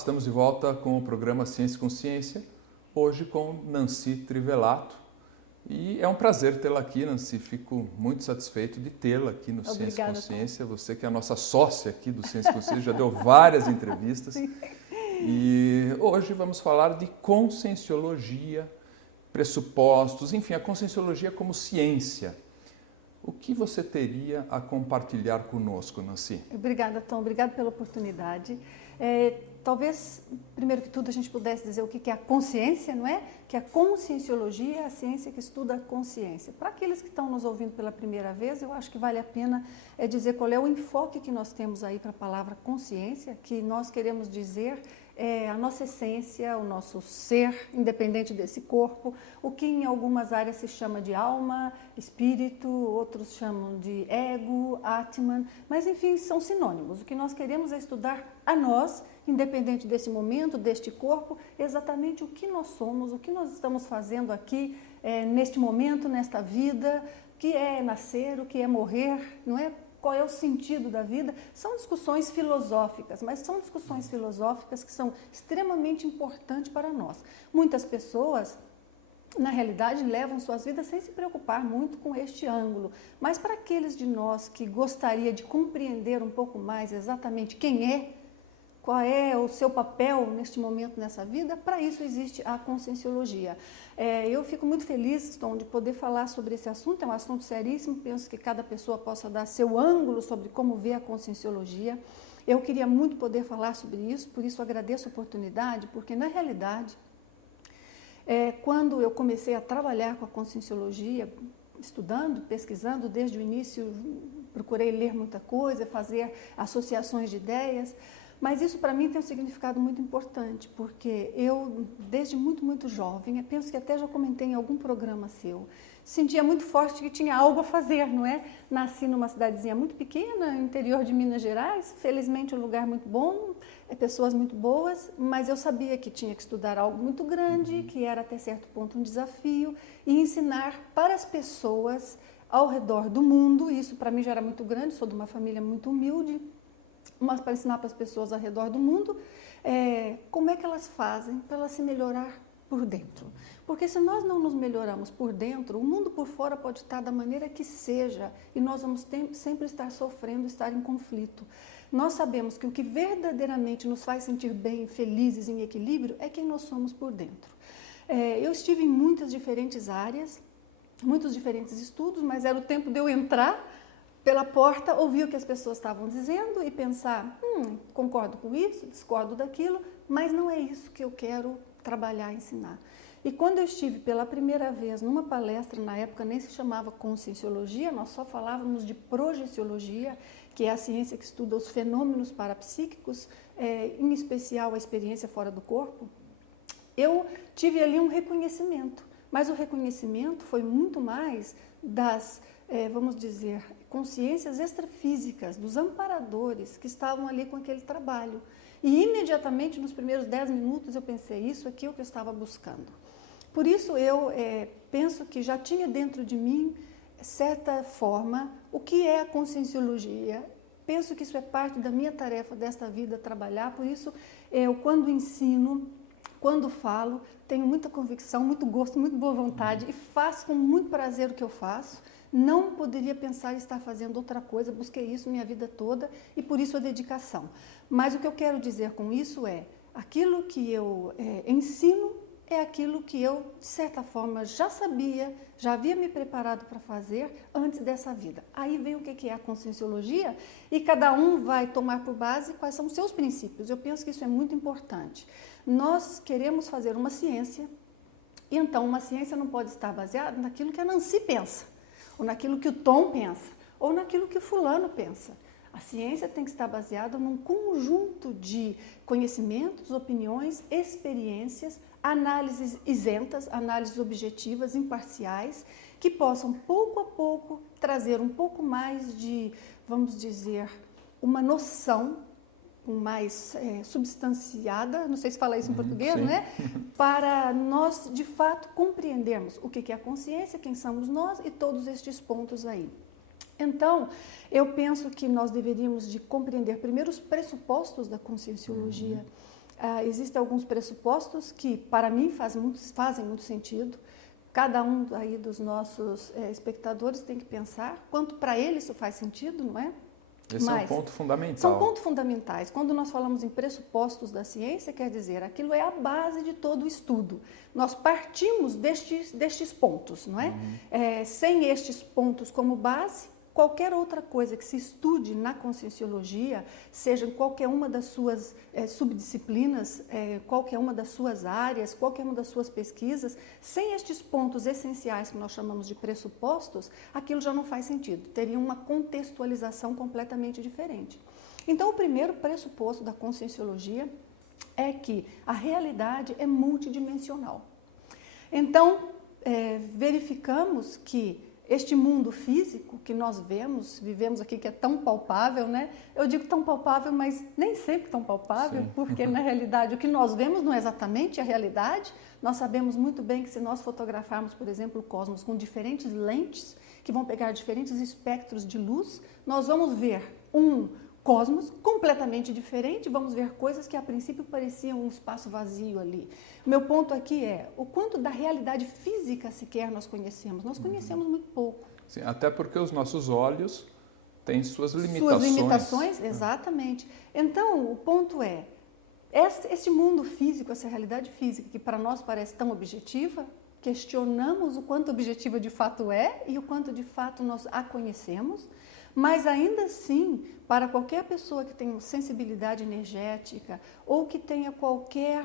estamos de volta com o programa Ciência e Consciência, hoje com Nancy Trivelato. E é um prazer tê-la aqui, Nancy. Fico muito satisfeito de tê-la aqui no Ciência e Consciência. Você que é a nossa sócia aqui do Ciência e Consciência, já deu várias entrevistas. Sim. E hoje vamos falar de conscienciologia, pressupostos, enfim, a conscienciologia como ciência. O que você teria a compartilhar conosco, Nancy? Obrigada, Tom. Obrigada pela oportunidade. Talvez, primeiro que tudo, a gente pudesse dizer o que é a consciência, não é? Que a conscienciologia é a ciência que estuda a consciência. Para aqueles que estão nos ouvindo pela primeira vez, eu acho que vale a pena dizer qual é o enfoque que nós temos aí para a palavra consciência, que nós queremos dizer a nossa essência, o nosso ser, independente desse corpo, o que em algumas áreas se chama de alma, espírito, outros chamam de ego, Atman, mas enfim, são sinônimos. O que nós queremos é estudar a nós, independente desse momento, deste corpo, exatamente o que nós somos, o que nós estamos fazendo aqui, neste momento, nesta vida, o que é nascer, o que é morrer, não é? Qual é o sentido da vida? São discussões filosóficas, mas são discussões filosóficas que são extremamente importantes para nós. Muitas pessoas, na realidade, levam suas vidas sem se preocupar muito com este ângulo, mas para aqueles de nós que gostaria de compreender um pouco mais exatamente quem é, qual é o seu papel neste momento nessa vida, para isso existe a conscienciologia. Eu fico muito feliz, Tom, de poder falar sobre esse assunto, é um assunto seríssimo, penso que cada pessoa possa dar seu ângulo sobre como vê a conscienciologia. Eu queria muito poder falar sobre isso, por isso agradeço a oportunidade, porque na realidade, quando eu comecei a trabalhar com a conscienciologia, estudando, pesquisando, desde o início procurei ler muita coisa, fazer associações de ideias, mas isso para mim tem um significado muito importante, porque eu, desde muito jovem, penso que até já comentei em algum programa seu, sentia muito forte que tinha algo a fazer, não é? Nasci numa cidadezinha muito pequena, interior de Minas Gerais, felizmente um lugar muito bom, pessoas muito boas, mas eu sabia que tinha que estudar algo muito grande, que era até certo ponto um desafio, e ensinar para as pessoas ao redor do mundo, isso para mim já era muito grande, sou de uma família muito humilde, mas para ensinar para as pessoas ao redor do mundo, como é que elas fazem para elas se melhorar por dentro. Porque se nós não nos melhoramos por dentro, o mundo por fora pode estar da maneira que seja e nós vamos sempre estar sofrendo, estar em conflito. Nós sabemos que o que verdadeiramente nos faz sentir bem, felizes, em equilíbrio, é quem nós somos por dentro. Eu estive em muitas diferentes áreas, muitos diferentes estudos, mas era o tempo de eu entrar pela porta, ouvir o que as pessoas estavam dizendo e pensar, concordo com isso, discordo daquilo, mas não é isso que eu quero trabalhar, ensinar. E quando eu estive pela primeira vez numa palestra, na época nem se chamava conscienciologia, nós só falávamos de projeciologia, que é a ciência que estuda os fenômenos parapsíquicos, em especial a experiência fora do corpo, eu tive ali um reconhecimento, mas o reconhecimento foi muito mais das, vamos dizer, consciências extrafísicas, dos amparadores que estavam ali com aquele trabalho. E imediatamente, nos primeiros 10 minutos, eu pensei, isso aqui é o que eu estava buscando. Por isso, eu penso que já tinha dentro de mim, certa forma, o que é a conscienciologia. Penso que isso é parte da minha tarefa desta vida, trabalhar. Por isso, eu, quando ensino, quando falo, tenho muita convicção, muito gosto, muito boa vontade e faço com muito prazer o que eu faço. Não poderia pensar em estar fazendo outra coisa, busquei isso minha vida toda e por isso a dedicação. Mas o que eu quero dizer com isso é, aquilo que eu ensino é aquilo que eu, de certa forma, já sabia, já havia me preparado para fazer antes dessa vida. Aí vem o que é a conscienciologia e cada um vai tomar por base quais são os seus princípios. Eu penso que isso é muito importante. Nós queremos fazer uma ciência, e então uma ciência não pode estar baseada naquilo que a Nancy pensa, ou naquilo que o Tom pensa, ou naquilo que o fulano pensa. A ciência tem que estar baseada num conjunto de conhecimentos, opiniões, experiências, análises isentas, análises objetivas, imparciais, que possam pouco a pouco trazer um pouco mais de, vamos dizer, uma noção mais substanciada, não sei se fala isso em português, sim. Não é? Para nós, de fato, compreendermos o que é a consciência, quem somos nós e todos estes pontos aí. Então, eu penso que nós deveríamos de compreender primeiro os pressupostos da conscienciologia. Existem alguns pressupostos que, para mim, fazem muito sentido. Cada um aí dos nossos espectadores tem que pensar quanto para ele isso faz sentido, não é? Esse é um ponto fundamental. São pontos fundamentais. Quando nós falamos em pressupostos da ciência, quer dizer, aquilo é a base de todo o estudo. Nós partimos destes pontos, não é? Sem estes pontos como base, qualquer outra coisa que se estude na conscienciologia, seja em qualquer uma das suas subdisciplinas, qualquer uma das suas áreas, qualquer uma das suas pesquisas, sem estes pontos essenciais que nós chamamos de pressupostos, aquilo já não faz sentido, teria uma contextualização completamente diferente. Então, o primeiro pressuposto da conscienciologia é que a realidade é multidimensional. Então, verificamos que este mundo físico que nós vivemos aqui, que é tão palpável, né? Eu digo tão palpável, mas nem sempre tão palpável, sim, porque na realidade o que nós vemos não é exatamente a realidade. Nós sabemos muito bem que se nós fotografarmos, por exemplo, o cosmos com diferentes lentes, que vão pegar diferentes espectros de luz, nós vamos ver um cosmos completamente diferente, vamos ver coisas que a princípio pareciam um espaço vazio ali. O meu ponto aqui é o quanto da realidade física sequer nós conhecemos. Nós conhecemos muito pouco. Sim, até porque os nossos olhos têm suas limitações. Suas limitações, exatamente. Então, o ponto é, este mundo físico, essa realidade física que para nós parece tão objetiva, questionamos o quanto objetiva de fato é e o quanto de fato nós a conhecemos. Mas ainda assim, para qualquer pessoa que tenha sensibilidade energética ou que tenha qualquer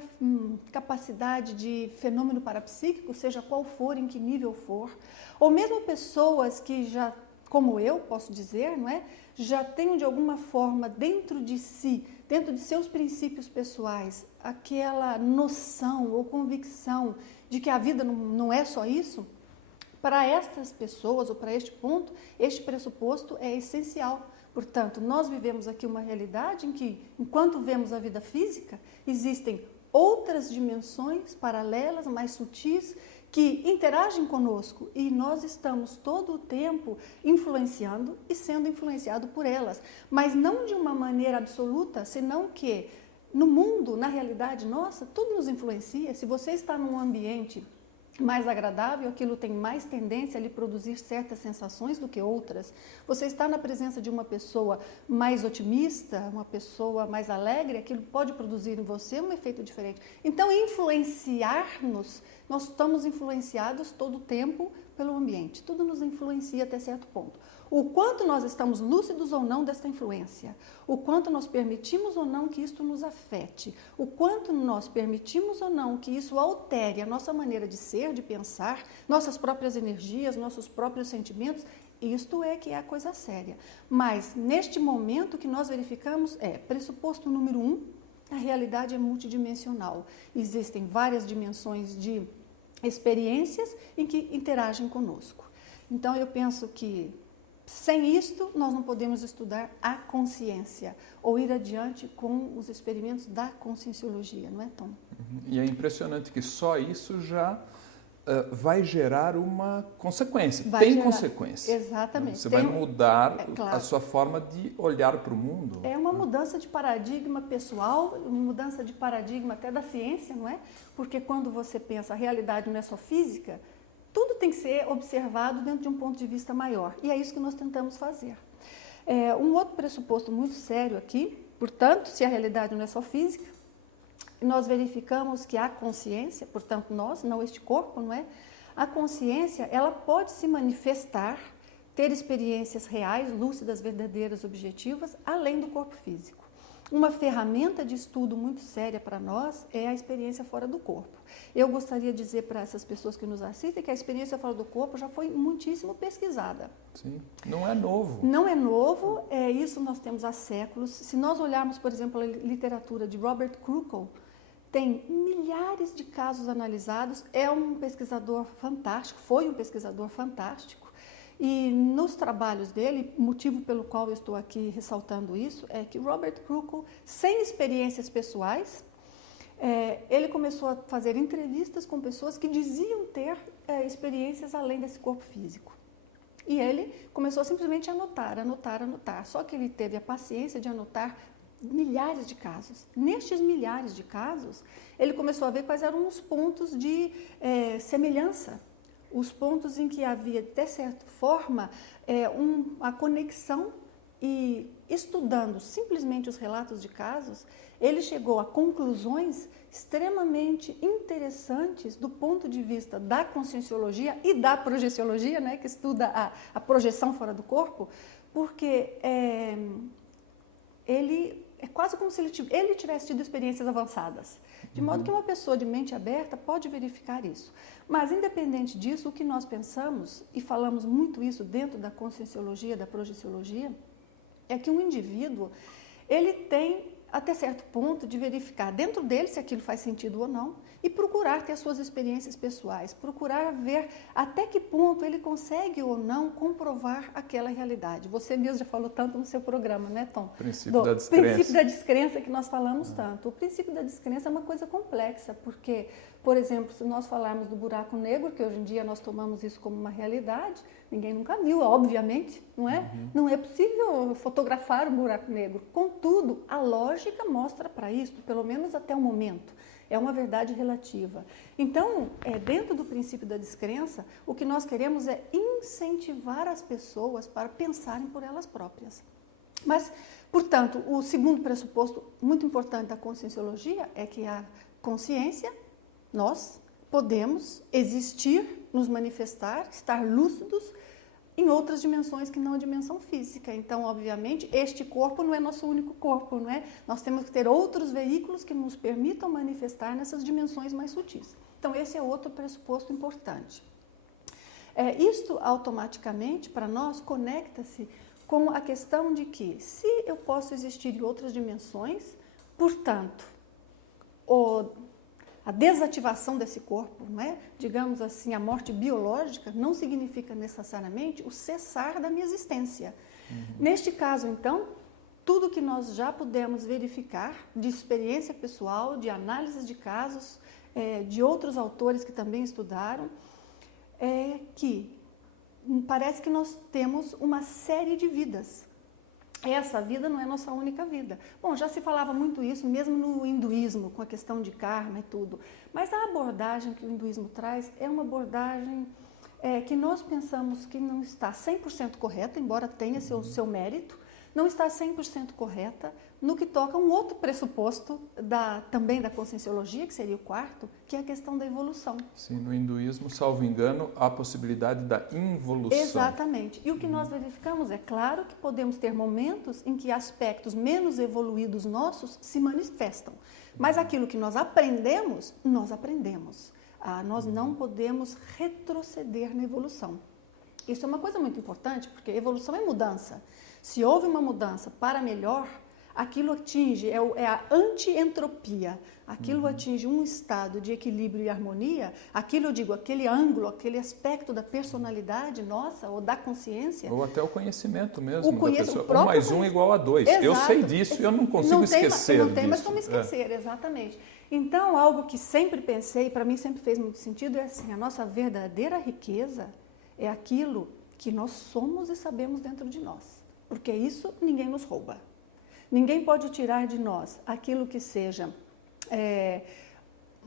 capacidade de fenômeno parapsíquico, seja qual for, em que nível for, ou mesmo pessoas que já, como eu posso dizer, não é, já tenham de alguma forma dentro de si, dentro de seus princípios pessoais, aquela noção ou convicção de que a vida não é só isso, para estas pessoas ou para este ponto, este pressuposto é essencial. Portanto, nós vivemos aqui uma realidade em que, enquanto vemos a vida física, existem outras dimensões paralelas, mais sutis, que interagem conosco e nós estamos todo o tempo influenciando e sendo influenciado por elas, mas não de uma maneira absoluta, senão que no mundo, na realidade nossa, tudo nos influencia. Se você está num ambiente mais agradável, aquilo tem mais tendência a lhe produzir certas sensações do que outras. Você está na presença de uma pessoa mais otimista, uma pessoa mais alegre, aquilo pode produzir em você um efeito diferente. Então, influenciar-nos, nós estamos influenciados todo o tempo pelo ambiente. Tudo nos influencia até certo ponto. O quanto nós estamos lúcidos ou não desta influência, o quanto nós permitimos ou não que isto nos afete, o quanto nós permitimos ou não que isso altere a nossa maneira de ser, de pensar, nossas próprias energias, nossos próprios sentimentos, isto é que é a coisa séria. Mas, neste momento, o que nós verificamos é, pressuposto número 1, a realidade é multidimensional. Existem várias dimensões de experiências em que interagem conosco. Então, eu penso que sem isto, nós não podemos estudar a consciência ou ir adiante com os experimentos da conscienciologia, não é, Tom? E é impressionante que só isso já vai gerar uma consequência. Consequência. Exatamente. Você vai mudar a sua forma de olhar para o mundo. É uma mudança de paradigma pessoal, uma mudança de paradigma até da ciência, não é? Porque quando você pensa a realidade não é só física, tudo tem que ser observado dentro de um ponto de vista maior. E é isso que nós tentamos fazer. Um outro pressuposto muito sério aqui, portanto, se a realidade não é só física, nós verificamos que a consciência, portanto nós, não este corpo, não é? A consciência, ela pode se manifestar, ter experiências reais, lúcidas, verdadeiras, objetivas, além do corpo físico. Uma ferramenta de estudo muito séria para nós é a experiência fora do corpo. Eu gostaria de dizer para essas pessoas que nos assistem que a experiência fora do corpo já foi muitíssimo pesquisada. Sim, não é novo. Não é novo, isso nós temos há séculos. Se nós olharmos, por exemplo, a literatura de Robert Krukel, tem milhares de casos analisados, é um pesquisador fantástico, foi um pesquisador fantástico. E nos trabalhos dele, o motivo pelo qual eu estou aqui ressaltando isso, é que Robert Krukel, sem experiências pessoais, ele começou a fazer entrevistas com pessoas que diziam ter experiências além desse corpo físico. E ele começou simplesmente a anotar. Só que ele teve a paciência de anotar milhares de casos. Nestes milhares de casos, ele começou a ver quais eram os pontos de semelhança, os pontos em que havia, de certa forma, a conexão, e estudando simplesmente os relatos de casos, ele chegou a conclusões extremamente interessantes do ponto de vista da conscienciologia e da projeciologia, né, que estuda a projeção fora do corpo, porque ele é quase como se ele tivesse tido experiências avançadas, de modo que uma pessoa de mente aberta pode verificar isso. Mas, independente disso, o que nós pensamos, e falamos muito isso dentro da conscienciologia, da projeciologia, é que um indivíduo, ele tem, até certo ponto, de verificar dentro dele se aquilo faz sentido ou não e procurar ter as suas experiências pessoais, procurar ver até que ponto ele consegue ou não comprovar aquela realidade. Você mesmo já falou tanto no seu programa, né, Tom? Princípio da descrença. Princípio da descrença que nós falamos tanto. O princípio da descrença é uma coisa complexa, porque, por exemplo, se nós falarmos do buraco negro, que hoje em dia nós tomamos isso como uma realidade, ninguém nunca viu, obviamente, não é? Não é possível fotografar um buraco negro. Contudo, a lógica mostra para isso, pelo menos até o momento. É uma verdade relativa. Então, dentro do princípio da descrença, o que nós queremos é incentivar as pessoas para pensarem por elas próprias. Mas, portanto, o segundo pressuposto muito importante da conscienciologia é que a consciência, nós podemos existir, nos manifestar, estar lúcidos em outras dimensões que não a dimensão física. Então, obviamente, este corpo não é nosso único corpo, não é? Nós temos que ter outros veículos que nos permitam manifestar nessas dimensões mais sutis. Então, esse é outro pressuposto importante. Isto, automaticamente, para nós, conecta-se com a questão de que, se eu posso existir em outras dimensões, portanto, a desativação desse corpo, não é? Digamos assim, a morte biológica, não significa necessariamente o cessar da minha existência. Neste caso, então, tudo que nós já pudemos verificar de experiência pessoal, de análises de casos, de outros autores que também estudaram, é que parece que nós temos uma série de vidas. Essa vida não é nossa única vida. Bom, já se falava muito isso, mesmo no hinduísmo, com a questão de karma e tudo. Mas a abordagem que o hinduísmo traz é uma abordagem que nós pensamos que não está 100% correta, embora tenha seu mérito, não está 100% correta no que toca a um outro pressuposto também da conscienciologia, que seria o quarto, que é a questão da evolução. Sim, no hinduísmo, salvo engano, há a possibilidade da involução. Exatamente. E o que nós verificamos é claro que podemos ter momentos em que aspectos menos evoluídos nossos se manifestam. Mas aquilo que nós aprendemos, nós aprendemos. Nós não podemos retroceder na evolução. Isso é uma coisa muito importante, porque evolução é mudança. Se houve uma mudança para melhor, aquilo atinge, é a anti-entropia, aquilo atinge um estado de equilíbrio e harmonia, aquilo, eu digo, aquele ângulo, aquele aspecto da personalidade nossa, ou da consciência. Ou até o conhecimento mesmo da pessoa. 1 mais 1 igual a 2. Exato. Eu sei disso e eu não consigo esquecer disso. Não tem mais como esquecer, exatamente. Então, algo que sempre pensei, para mim sempre fez muito sentido, é assim, a nossa verdadeira riqueza é aquilo que nós somos e sabemos dentro de nós. Porque isso ninguém nos rouba. Ninguém pode tirar de nós aquilo que seja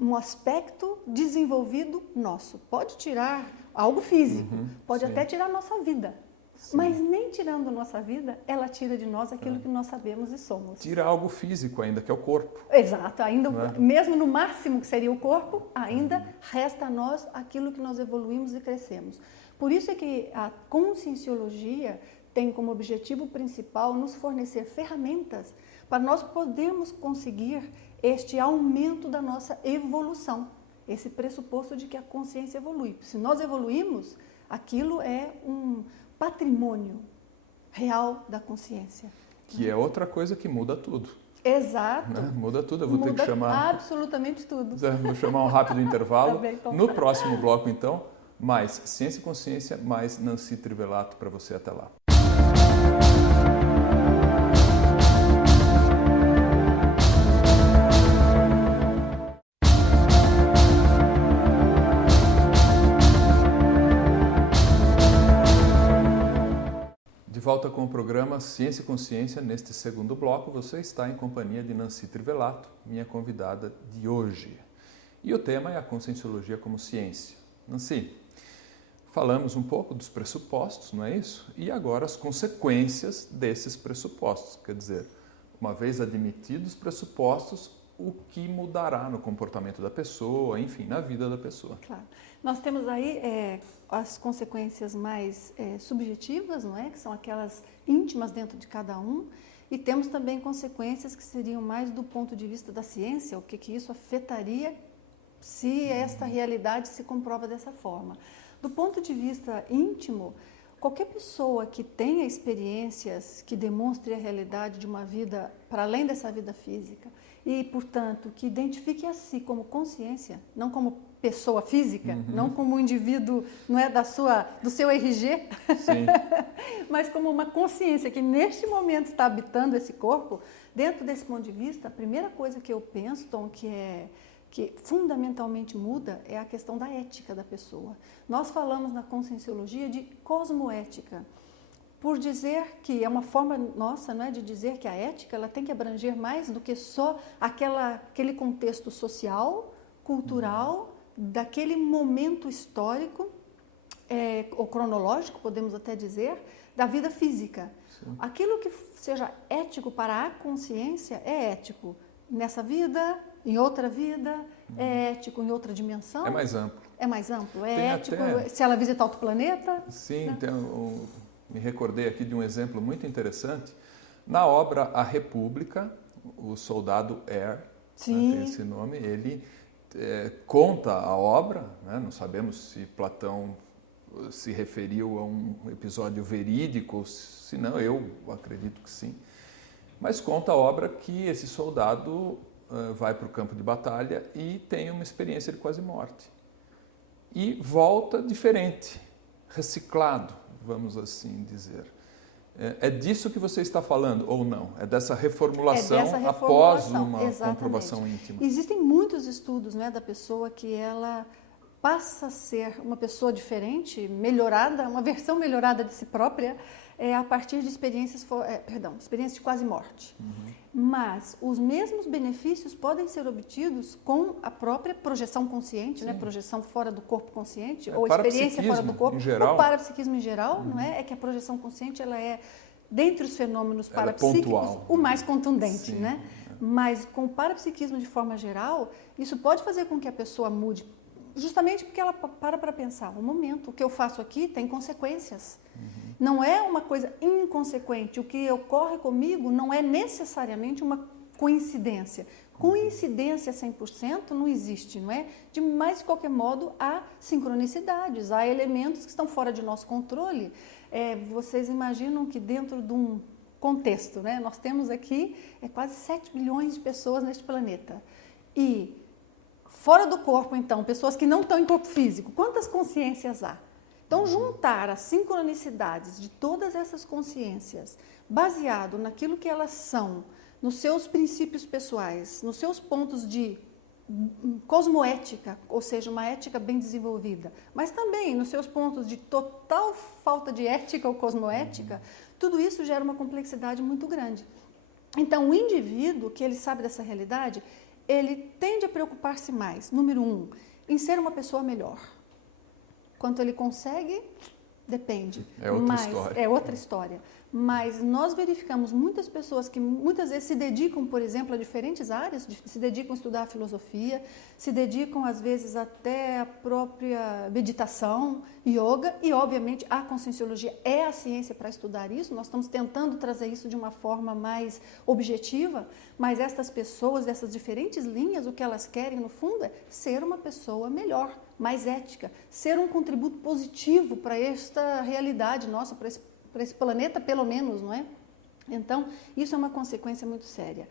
um aspecto desenvolvido nosso. Pode tirar algo físico, pode até tirar a nossa vida. Sim. Mas nem tirando a nossa vida, ela tira de nós aquilo que nós sabemos e somos. Tira algo físico ainda, que é o corpo. Exato. Ainda, mesmo no máximo que seria o corpo, ainda resta a nós aquilo que nós evoluímos e crescemos. Por isso é que a conscienciologia tem como objetivo principal nos fornecer ferramentas para nós podermos conseguir este aumento da nossa evolução, esse pressuposto de que a consciência evolui. Se nós evoluímos, aquilo é um patrimônio real da consciência. Que é outra coisa que muda tudo. Exato. Né? Muda tudo, eu vou ter que chamar... absolutamente tudo. Vou chamar um rápido intervalo. Tá bem, então. No próximo bloco, então, mais Ciência e Consciência, mais Nancy Trivelato para você até lá. De volta volta com o programa Ciência e Consciência. Neste segundo bloco, você está em companhia de Nancy Trivelato, minha convidada de hoje. E o tema é a Conscienciologia como ciência. Nancy, falamos um pouco dos pressupostos, não é isso? E agora as consequências desses pressupostos. Quer dizer, uma vez admitidos os pressupostos, o que mudará no comportamento da pessoa, enfim, na vida da pessoa. Claro. Nós temos aí as consequências mais subjetivas, não é? Que são aquelas íntimas dentro de cada um, e temos também consequências que seriam mais do ponto de vista da ciência, o que isso afetaria se esta realidade se comprova dessa forma. Do ponto de vista íntimo, qualquer pessoa que tenha experiências que demonstre a realidade de uma vida para além dessa vida física e, portanto, que identifique a si como consciência, não como pessoa física, não como um indivíduo, não é do seu RG, mas como uma consciência que neste momento está habitando esse corpo. Dentro desse ponto de vista, a primeira coisa que eu penso, Tom, que fundamentalmente muda é a questão da ética da pessoa. Nós falamos na Conscienciologia de cosmoética, por dizer que é uma forma nossa, não é, de dizer que a ética ela tem que abranger mais do que só aquele contexto social, cultural, daquele momento histórico ou cronológico, podemos até dizer, da vida física. Sim. Aquilo que seja ético para a consciência é ético nessa vida, em outra vida, é ético em outra dimensão. É mais amplo. É mais amplo. É ético se ela visitar outro planeta. Sim, né? Me recordei aqui de um exemplo muito interessante. Na obra A República, o soldado Air, né, tem esse nome, ele conta a obra, né, não sabemos se Platão se referiu a um episódio verídico, se não, eu acredito que sim. Mas conta a obra que esse soldado vai para o campo de batalha e tem uma experiência de quase morte. E volta diferente, reciclado, vamos assim dizer. É disso que você está falando ou não? É dessa reformulação, após uma comprovação íntima? Existem muitos estudos, né, da pessoa que ela passa a ser uma pessoa diferente, melhorada, uma versão melhorada de si própria, a partir de experiências de quase morte. Mas os mesmos benefícios podem ser obtidos com a própria projeção consciente, né? Projeção fora do corpo consciente, ou experiência fora do corpo, ou parapsiquismo em geral, não é? É que a projeção consciente ela é, dentre os fenômenos parapsíquicos, o mais contundente, né? Mas com o parapsiquismo de forma geral, isso pode fazer com que a pessoa mude, justamente porque ela para pensar, um momento, o que eu faço aqui tem consequências. Não é uma coisa inconsequente. O que ocorre comigo não é necessariamente uma coincidência. Coincidência 100% não existe, não é? Mas, de qualquer modo, há sincronicidades, há elementos que estão fora de nosso controle. Vocês imaginam que dentro de um contexto, né? Nós temos aqui quase 7 bilhões de pessoas neste planeta. E fora do corpo, então, pessoas que não estão em corpo físico, quantas consciências há? Então, juntar as sincronicidades de todas essas consciências, baseado naquilo que elas são, nos seus princípios pessoais, nos seus pontos de cosmoética, ou seja, uma ética bem desenvolvida, mas também nos seus pontos de total falta de ética ou cosmoética, tudo isso gera uma complexidade muito grande. Então, o indivíduo que ele sabe dessa realidade, ele tende a preocupar-se mais, número 1, em ser uma pessoa melhor. Quanto ele consegue, depende. É outra história. Mas nós verificamos muitas pessoas que muitas vezes se dedicam, por exemplo, a diferentes áreas, se dedicam a estudar a filosofia, se dedicam às vezes até a própria meditação, yoga, e obviamente a Conscienciologia é a ciência para estudar isso. Nós estamos tentando trazer isso de uma forma mais objetiva, mas estas pessoas dessas diferentes linhas, o que elas querem no fundo é ser uma pessoa melhor, mais ética, ser um contributo positivo para esta realidade nossa, para esse planeta, pelo menos, não é? Então, isso é uma consequência muito séria.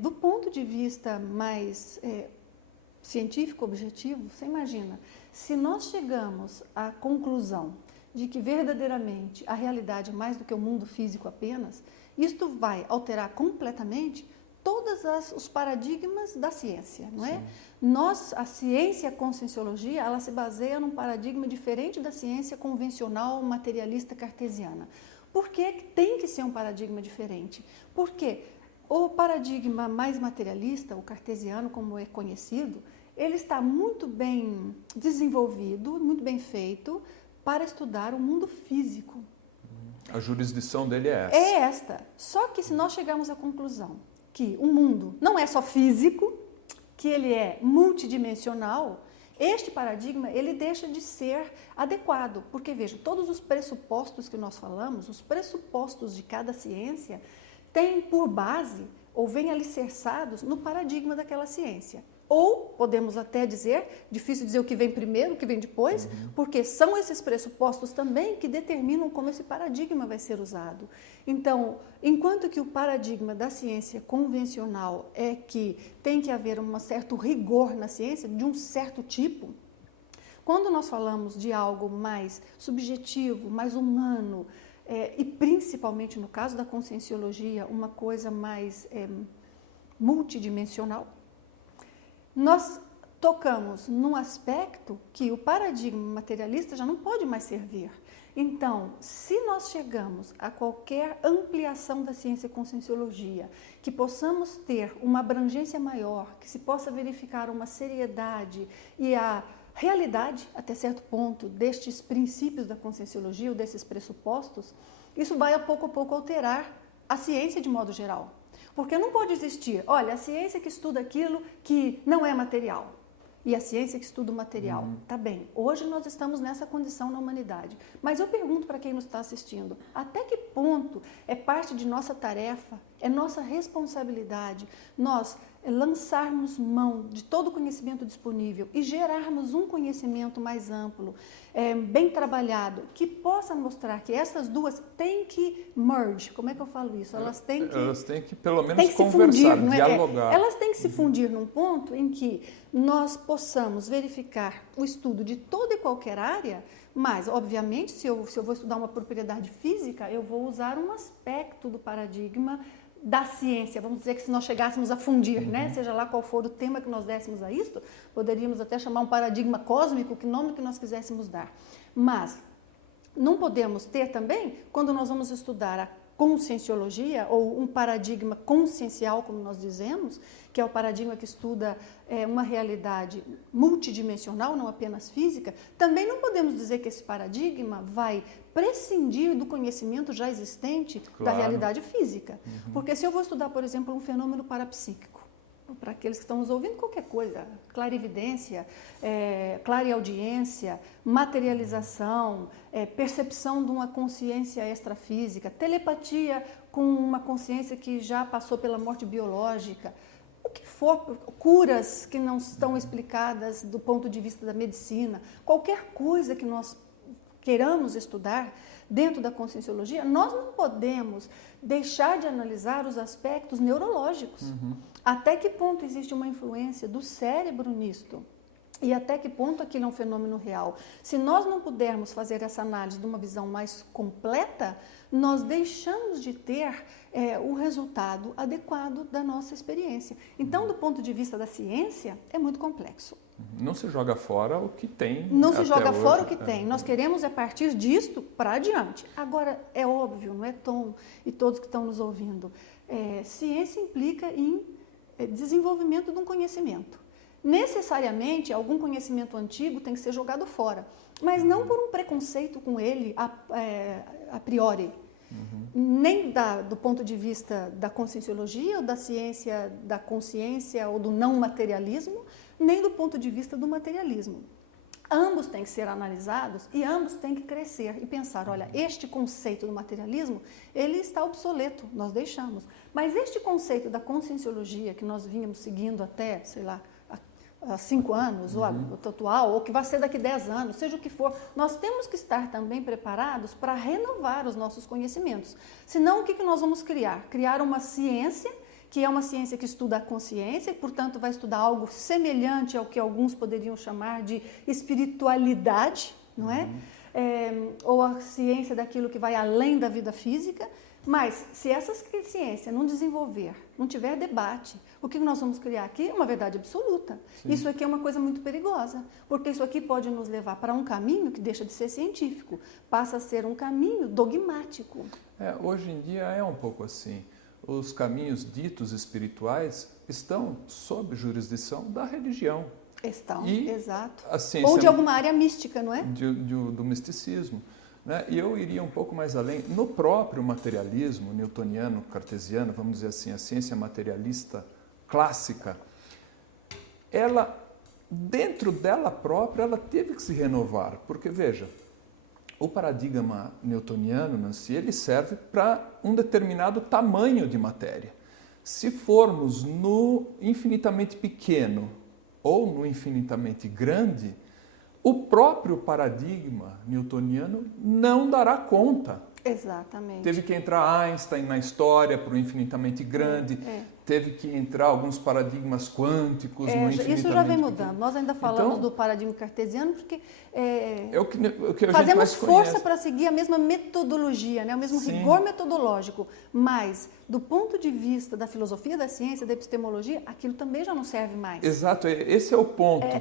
Do ponto de vista mais científico, objetivo, você imagina, se nós chegamos à conclusão de que verdadeiramente a realidade é mais do que o mundo físico apenas, isto vai alterar completamente todos os paradigmas da ciência, não é? A ciência, a Conscienciologia, ela se baseia num paradigma diferente da ciência convencional materialista cartesiana. Por que tem que ser um paradigma diferente? Porque o paradigma mais materialista, o cartesiano, como é conhecido, ele está muito bem desenvolvido, muito bem feito para estudar o mundo físico. A jurisdição dele é essa. É esta. Só que se nós chegarmos à conclusão que o mundo não é só físico, que ele é multidimensional, este paradigma ele deixa de ser adequado. Porque, veja, todos os pressupostos que nós falamos, os pressupostos de cada ciência, têm por base ou vêm alicerçados no paradigma daquela ciência. Ou, podemos até dizer, difícil dizer o que vem primeiro, o que vem depois, porque são esses pressupostos também que determinam como esse paradigma vai ser usado. Então, enquanto que o paradigma da ciência convencional é que tem que haver um certo rigor na ciência, de um certo tipo, quando nós falamos de algo mais subjetivo, mais humano, e principalmente no caso da conscienciologia, uma coisa mais multidimensional, nós tocamos num aspecto que o paradigma materialista já não pode mais servir. Então, se nós chegamos a qualquer ampliação da ciência conscienciologia, que possamos ter uma abrangência maior, que se possa verificar uma seriedade e a realidade, até certo ponto, destes princípios da conscienciologia ou desses pressupostos, isso vai a pouco alterar a ciência de modo geral. Porque não pode existir, olha, a ciência que estuda aquilo que não é material e a ciência que estuda o material. Tá bem, hoje nós estamos nessa condição na humanidade. Mas eu pergunto para quem nos está assistindo, até que ponto é parte de nossa tarefa, é nossa responsabilidade, nós lançarmos mão de todo o conhecimento disponível e gerarmos um conhecimento mais amplo, bem trabalhado, que possa mostrar que essas duas têm que merge, como é que eu falo isso? Elas têm que pelo menos conversar, fundir, dialogar. Elas têm que se fundir num ponto em que nós possamos verificar o estudo de toda e qualquer área, mas, obviamente, se eu vou estudar uma propriedade física, eu vou usar um aspecto do paradigma da ciência, vamos dizer que se nós chegássemos a fundir, né? Seja lá qual for o tema que nós dessemos a isto, poderíamos até chamar um paradigma cósmico, que nome que nós quiséssemos dar. Mas não podemos ter também, quando nós vamos estudar a conscienciologia, ou um paradigma consciencial, como nós dizemos, que é o paradigma que estuda uma realidade multidimensional, não apenas física, também não podemos dizer que esse paradigma vai prescindir do conhecimento já existente da realidade física. Porque se eu vou estudar, por exemplo, um fenômeno parapsíquico, para aqueles que estão nos ouvindo, qualquer coisa, clarividência, clareaudiência, materialização, percepção de uma consciência extrafísica, telepatia com uma consciência que já passou pela morte biológica, o que for, curas que não estão explicadas do ponto de vista da medicina, qualquer coisa que nós queiramos estudar dentro da conscienciologia, nós não podemos deixar de analisar os aspectos neurológicos. Até que ponto existe uma influência do cérebro nisto? E até que ponto aquilo é um fenômeno real? Se nós não pudermos fazer essa análise de uma visão mais completa, nós deixamos de ter o resultado adequado da nossa experiência. Então, do ponto de vista da ciência, é muito complexo. Não se joga fora o que tem. Não se joga fora o que tem. Nós queremos partir disto para adiante. Agora, é óbvio, não é, Tom e todos que estão nos ouvindo, ciência implica em desenvolvimento de um conhecimento. Necessariamente, algum conhecimento antigo tem que ser jogado fora, mas não por um preconceito com ele a priori. Nem do ponto de vista da conscienciologia ou da ciência da consciência ou do não materialismo, nem do ponto de vista do materialismo. Ambos têm que ser analisados e ambos têm que crescer e pensar, olha, este conceito do materialismo, ele está obsoleto, nós deixamos. Mas este conceito da conscienciologia que nós vínhamos seguindo até, sei lá, há 5 anos, ou atual, ou que vai ser daqui 10 anos, seja o que for, nós temos que estar também preparados para renovar os nossos conhecimentos. Senão, o que nós vamos criar? Criar uma ciência, que é uma ciência que estuda a consciência e, portanto, vai estudar algo semelhante ao que alguns poderiam chamar de espiritualidade, não é? Ou a ciência daquilo que vai além da vida física, Mas se essa ciência não desenvolver, não tiver debate, o que nós vamos criar aqui é uma verdade absoluta. Sim. Isso aqui é uma coisa muito perigosa, porque isso aqui pode nos levar para um caminho que deixa de ser científico, passa a ser um caminho dogmático. Hoje em dia é um pouco assim. Os caminhos ditos espirituais estão sob jurisdição da religião. Estão, exato. Ou de alguma área mística, não é? Do misticismo. Né? E eu iria um pouco mais além. No próprio materialismo newtoniano, cartesiano, vamos dizer assim, a ciência materialista clássica, ela, dentro dela própria, ela teve que se renovar. Porque, veja, o paradigma newtoniano, Nancy, ele serve para um determinado tamanho de matéria. Se formos no infinitamente pequeno ou no infinitamente grande, o próprio paradigma newtoniano não dará conta. Exatamente. Teve que entrar Einstein na história para o infinitamente grande, teve que entrar alguns paradigmas quânticos no infinitamente... Isso já vem mudando. Nós ainda falamos do paradigma cartesiano porque o que a fazemos gente força para seguir a mesma metodologia, né? O mesmo rigor metodológico, mas do ponto de vista da filosofia da ciência, da epistemologia, aquilo também já não serve mais. Exato, esse é o ponto.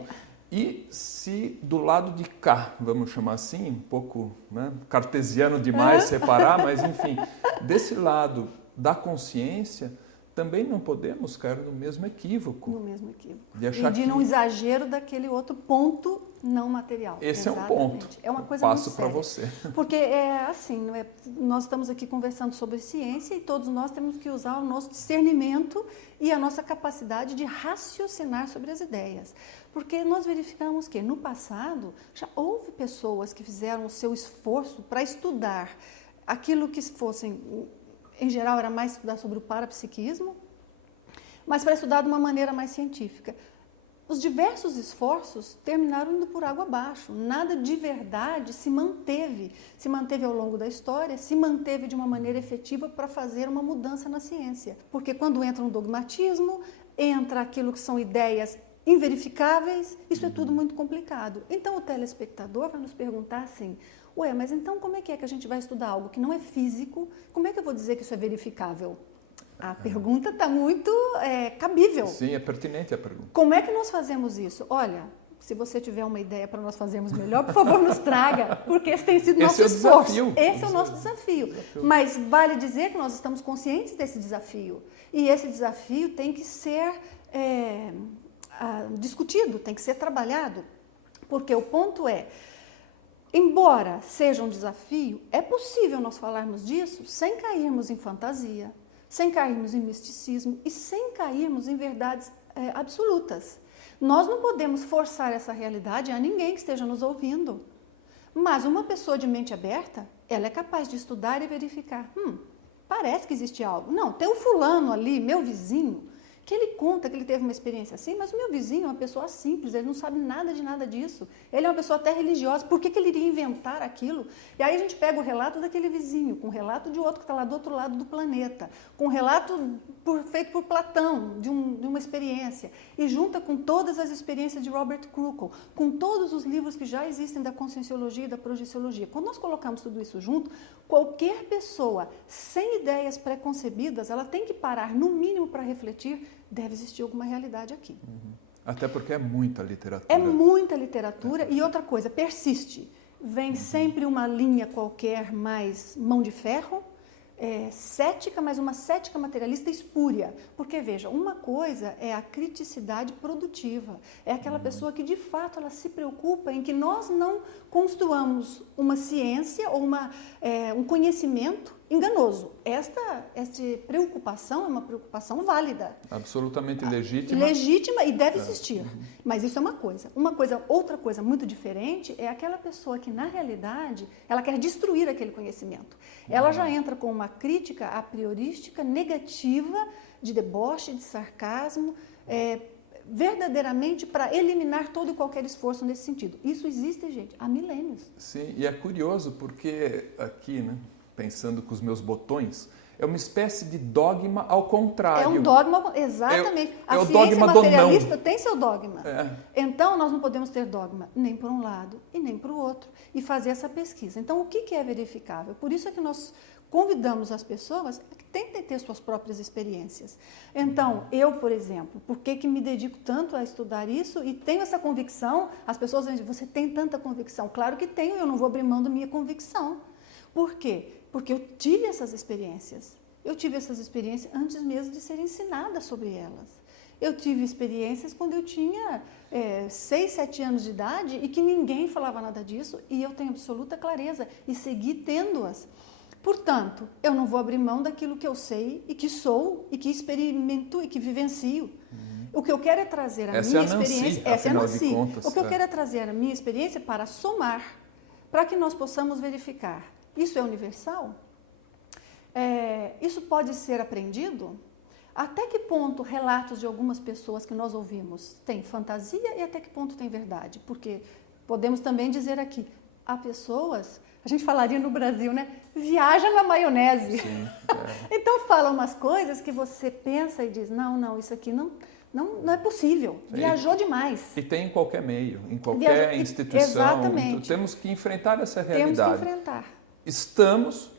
E se do lado de cá, vamos chamar assim, um pouco cartesiano demais separar, mas enfim, desse lado da consciência, também não podemos cair no mesmo equívoco. No mesmo equívoco. Um exagero daquele outro ponto não material. Esse é um ponto. É uma coisa passo muito para séria. você. Porque é assim, não é? Nós estamos aqui conversando sobre ciência e todos nós temos que usar o nosso discernimento e a nossa capacidade de raciocinar sobre as ideias. Porque nós verificamos que no passado já houve pessoas que fizeram o seu esforço para estudar aquilo que fossem, em geral era mais estudar sobre o parapsiquismo, mas para estudar de uma maneira mais científica. Os diversos esforços terminaram indo por água abaixo. Nada de verdade se manteve ao longo da história, se manteve de uma maneira efetiva para fazer uma mudança na ciência. Porque quando entra um dogmatismo, entra aquilo que são ideias inverificáveis, isso é tudo muito complicado. Então o telespectador vai nos perguntar assim, mas então como é que a gente vai estudar algo que não é físico? Como é que eu vou dizer que isso é verificável? A pergunta está muito cabível. Sim, é pertinente a pergunta. Como é que nós fazemos isso? Olha, se você tiver uma ideia para nós fazermos melhor, por favor, nos traga, porque esse tem sido nosso esforço. Esse é o nosso desafio. Mas vale dizer que nós estamos conscientes desse desafio. E esse desafio tem que ser discutido, tem que ser trabalhado. Porque o ponto é, embora seja um desafio, é possível nós falarmos disso sem cairmos em fantasia, sem cairmos em misticismo e sem cairmos em verdades absolutas. Nós não podemos forçar essa realidade a ninguém que esteja nos ouvindo. Mas uma pessoa de mente aberta, ela é capaz de estudar e verificar. Parece que existe algo. Não, tem um fulano ali, meu vizinho, que ele conta que ele teve uma experiência assim, mas o meu vizinho é uma pessoa simples, ele não sabe nada de nada disso. Ele é uma pessoa até religiosa, por que ele iria inventar aquilo? E aí a gente pega o relato daquele vizinho, com o relato de outro que está lá do outro lado do planeta, com o relato feito por Platão, de uma experiência, e junta com todas as experiências de Robert Krukl, com todos os livros que já existem da conscienciologia e da projeciologia. Quando nós colocamos tudo isso junto, qualquer pessoa sem ideias pré-concebidas, ela tem que parar, no mínimo, para refletir, deve existir alguma realidade aqui. Até porque é muita literatura. É muita literatura e outra coisa, persiste. Vem sempre uma linha qualquer mais mão de ferro, cética, mas uma cética materialista espúria. Porque, veja, uma coisa é a criticidade produtiva. É aquela pessoa que, de fato, ela se preocupa em que nós não construamos uma ciência ou um conhecimento enganoso. Esta preocupação é uma preocupação válida. Absolutamente legítima. Legítima e deve existir. Mas isso é uma coisa. Outra coisa muito diferente é aquela pessoa que, na realidade, ela quer destruir aquele conhecimento. Ela já entra com uma crítica a priorística negativa, de deboche, de sarcasmo, verdadeiramente para eliminar todo e qualquer esforço nesse sentido. Isso existe, gente, há milênios. Sim, e é curioso porque aqui, pensando com os meus botões, é uma espécie de dogma ao contrário. É um dogma, exatamente. É a o ciência dogma materialista do não. tem seu dogma. É. Então, nós não podemos ter dogma nem por um lado e nem para o outro e fazer essa pesquisa. Então, o que é verificável? Por isso é que nós convidamos as pessoas a que tentem ter suas próprias experiências. Então, eu, por exemplo, por que me dedico tanto a estudar isso e tenho essa convicção? As pessoas dizem, você tem tanta convicção? Claro que tenho, eu não vou abrir mão da minha convicção. Por quê? Porque eu tive essas experiências. Eu tive essas experiências antes mesmo de ser ensinada sobre elas. Eu tive experiências quando eu tinha 6, 7 anos de idade e que ninguém falava nada disso e eu tenho absoluta clareza e segui tendo-as. Portanto, eu não vou abrir mão daquilo que eu sei e que sou e que experimento e que vivencio. O que eu quero é trazer a minha experiência. Essa é a Nancy. O que eu quero é trazer a minha experiência para somar, para que nós possamos verificar. Isso é universal? Isso pode ser aprendido? Até que ponto relatos de algumas pessoas que nós ouvimos têm fantasia e até que ponto tem verdade? Porque podemos também dizer aqui, há pessoas, a gente falaria no Brasil, né? Viaja na maionese. Sim, Então fala umas coisas que você pensa e diz, não, isso aqui não é possível, viajou demais. E tem em qualquer meio, em qualquer instituição. Exatamente. Temos que enfrentar essa realidade. Temos que enfrentar. Estamos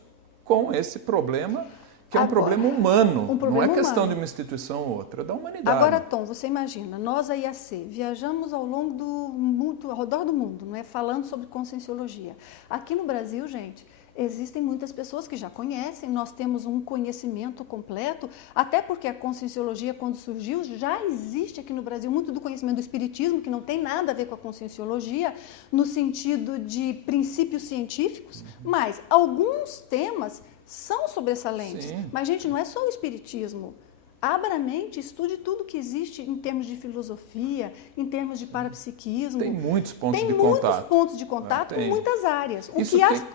com esse problema, que é um problema humano, não é questão de uma instituição ou outra, é da humanidade. Agora, Tom, você imagina, nós a IAC viajamos ao longo do mundo, ao redor do mundo, não é? Falando sobre conscienciologia. Aqui no Brasil, gente, existem muitas pessoas que já conhecem, nós temos um conhecimento completo, até porque a conscienciologia, quando surgiu, já existe aqui no Brasil muito do conhecimento do espiritismo, que não tem nada a ver com a conscienciologia, no sentido de princípios científicos, mas alguns temas são sobressalentes. Sim. Mas, gente, não é só o espiritismo. Abra a mente, estude tudo que existe em termos de filosofia, em termos de parapsiquismo. Tem muitos pontos de contato. contato. Tem muitos pontos de contato em muitas áreas.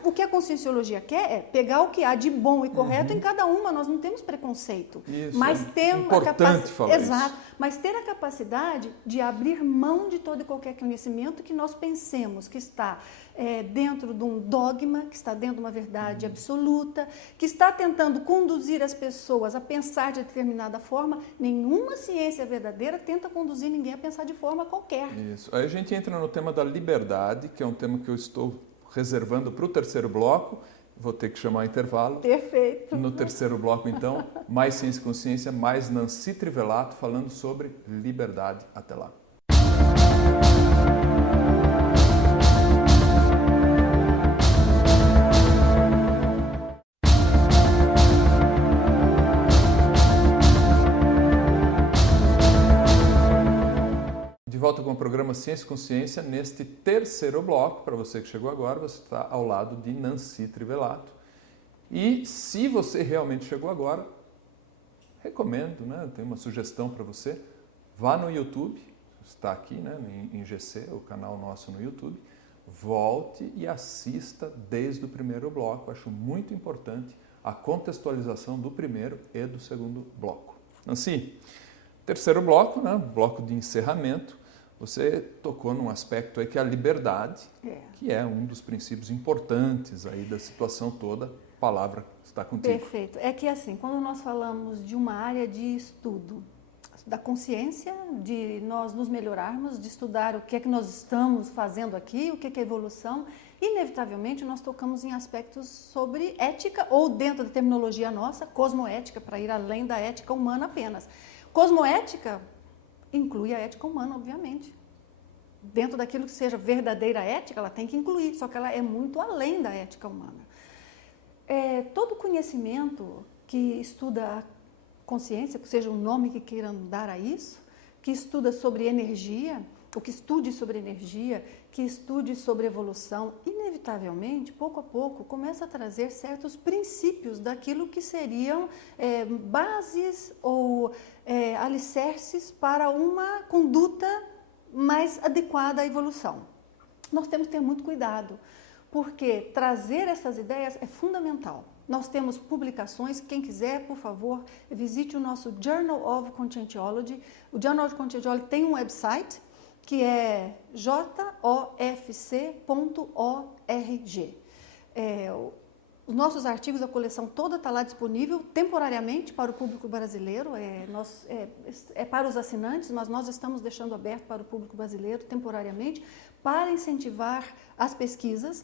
O que a conscienciologia quer é pegar o que há de bom e correto em cada uma. Nós não temos preconceito. Isso, mas temos importante falar Exato. Isso. Mas ter a capacidade de abrir mão de todo e qualquer conhecimento que nós pensemos que está dentro de um dogma, que está dentro de uma verdade absoluta, que está tentando conduzir as pessoas a pensar de determinada forma. Nenhuma ciência verdadeira tenta conduzir ninguém a pensar de forma qualquer. Isso. Aí a gente entra no tema da liberdade, que é um tema que eu estou reservando para o terceiro bloco. Vou ter que chamar intervalo. Perfeito. No terceiro bloco, então, mais Ciência e Consciência, mais Nancy Trivelato falando sobre liberdade. Até lá. De volta com o programa Ciência e Consciência, neste terceiro bloco, para você que chegou agora, você está ao lado de Nancy Trivelato. E se você realmente chegou agora, recomendo, né? Tenho uma sugestão para você, vá no YouTube, está aqui, né? em GC, o canal nosso no YouTube, volte e assista desde o primeiro bloco. Acho muito importante a contextualização do primeiro e do segundo bloco. Nancy, terceiro bloco, né? Bloco de encerramento. Você tocou num aspecto aí que é a liberdade, que é um dos princípios importantes aí da situação toda. A palavra está contigo. Perfeito. É que assim, quando nós falamos de uma área de estudo, da consciência, de nós nos melhorarmos, de estudar o que é que nós estamos fazendo aqui, o que é evolução, inevitavelmente nós tocamos em aspectos sobre ética, ou dentro da terminologia nossa, cosmoética, para ir além da ética humana apenas. Cosmoética inclui a ética humana, obviamente. Dentro daquilo que seja verdadeira ética, ela tem que incluir, só que ela é muito além da ética humana. Todo conhecimento que estuda a consciência, que seja o nome que queiram dar a isso, que estuda sobre energia, ou que estude sobre energia, que estude sobre evolução, inevitavelmente, pouco a pouco, começa a trazer certos princípios daquilo que seriam bases ou alicerces para uma conduta mais adequada à evolução. Nós temos que ter muito cuidado, porque trazer essas ideias é fundamental. Nós temos publicações, quem quiser, por favor, visite o nosso Journal of Conscientiology. O Journal of Conscientiology tem um website que é jofc.org. Os nossos artigos, a coleção toda está lá disponível temporariamente para o público brasileiro, é para os assinantes, mas nós estamos deixando aberto para o público brasileiro temporariamente para incentivar as pesquisas.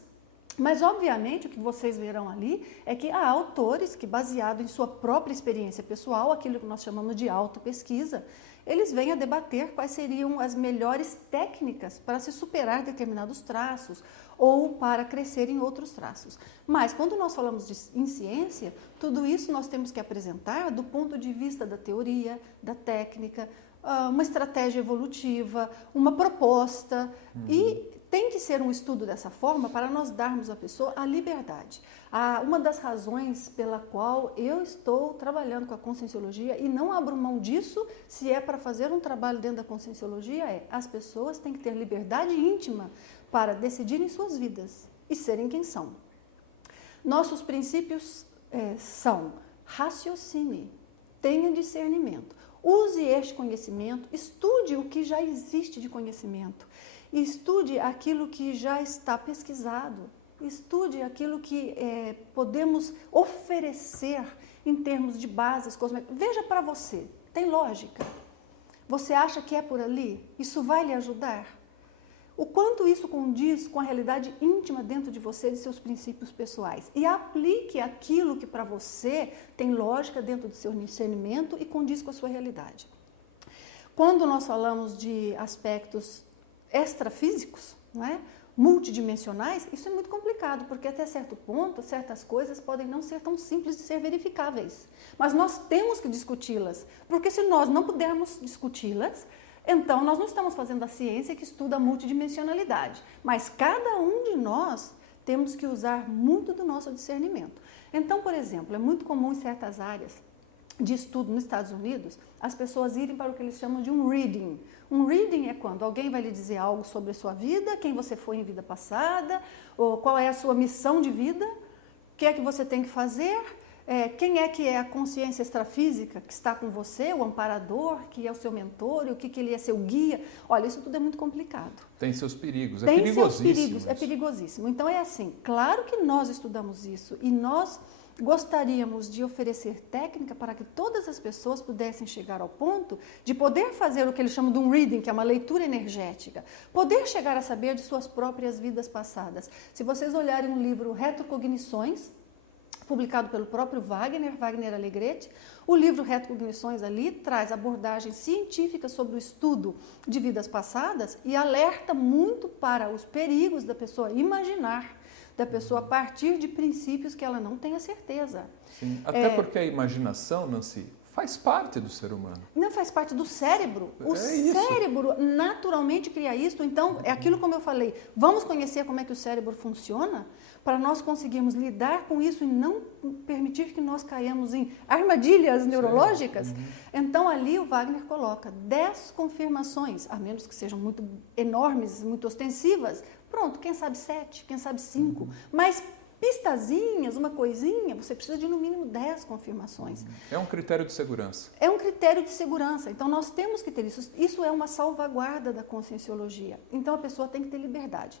Mas, obviamente, o que vocês verão ali é que há autores que, baseado em sua própria experiência pessoal, aquilo que nós chamamos de autopesquisa, eles vêm a debater quais seriam as melhores técnicas para se superar determinados traços ou para crescer em outros traços. Mas, quando nós falamos em ciência, tudo isso nós temos que apresentar do ponto de vista da teoria, da técnica, uma estratégia evolutiva, uma proposta e tem que ser um estudo dessa forma para nós darmos à pessoa a liberdade. Uma das razões pela qual eu estou trabalhando com a conscienciologia e não abro mão disso, se é para fazer um trabalho dentro da conscienciologia, as pessoas têm que ter liberdade íntima para decidirem suas vidas e serem quem são. Nossos princípios são: raciocine, tenha discernimento, use este conhecimento, estude o que já existe de conhecimento. Estude aquilo que já está pesquisado, estude aquilo que podemos oferecer em termos de bases cosméticas. Veja para você, tem lógica? Você acha que é por ali? Isso vai lhe ajudar? O quanto isso condiz com a realidade íntima dentro de você, de seus princípios pessoais. E aplique aquilo que para você tem lógica dentro do seu discernimento e condiz com a sua realidade. Quando nós falamos de aspectos extrafísicos, não é? Multidimensionais, isso é muito complicado, porque até certo ponto, certas coisas podem não ser tão simples de ser verificáveis. Mas nós temos que discuti-las, porque se nós não pudermos discuti-las, então nós não estamos fazendo a ciência que estuda a multidimensionalidade. Mas cada um de nós temos que usar muito do nosso discernimento. Então, por exemplo, é muito comum em certas áreas de estudo nos Estados Unidos, as pessoas irem para o que eles chamam de um reading. Um reading é quando alguém vai lhe dizer algo sobre a sua vida, quem você foi em vida passada, ou qual é a sua missão de vida, o que é que você tem que fazer, quem é que é a consciência extrafísica que está com você, o amparador, que é o seu mentor, e o que ele é seu guia. Olha, isso tudo é muito complicado. Tem seus perigos, é Tem perigosíssimo. Seus perigos, é perigosíssimo. Então é assim, claro que nós estudamos isso e nós gostaríamos de oferecer técnica para que todas as pessoas pudessem chegar ao ponto de poder fazer o que eles chamam de um reading, que é uma leitura energética, poder chegar a saber de suas próprias vidas passadas. Se vocês olharem um livro Retrocognições, publicado pelo próprio Wagner Alegretti, o livro Retrocognições ali traz abordagens científicas sobre o estudo de vidas passadas e alerta muito para os perigos da pessoa imaginar, da pessoa a partir de princípios que ela não tenha certeza. Sim, até porque a imaginação, Nancy, faz parte do ser humano. Não faz parte do cérebro. O cérebro naturalmente cria isso. Então, é aquilo como eu falei, vamos conhecer como é que o cérebro funciona para nós conseguirmos lidar com isso e não permitir que nós caiamos em armadilhas neurológicas. Então, ali o Wagner coloca 10 confirmações, a menos que sejam muito enormes, muito ostensivas. Pronto, quem sabe 7, quem sabe 5. Mas pistazinhas, uma coisinha, você precisa de no mínimo 10 confirmações. É um critério de segurança. É um critério de segurança. Então, nós temos que ter isso. Isso é uma salvaguarda da conscienciologia. Então, a pessoa tem que ter liberdade.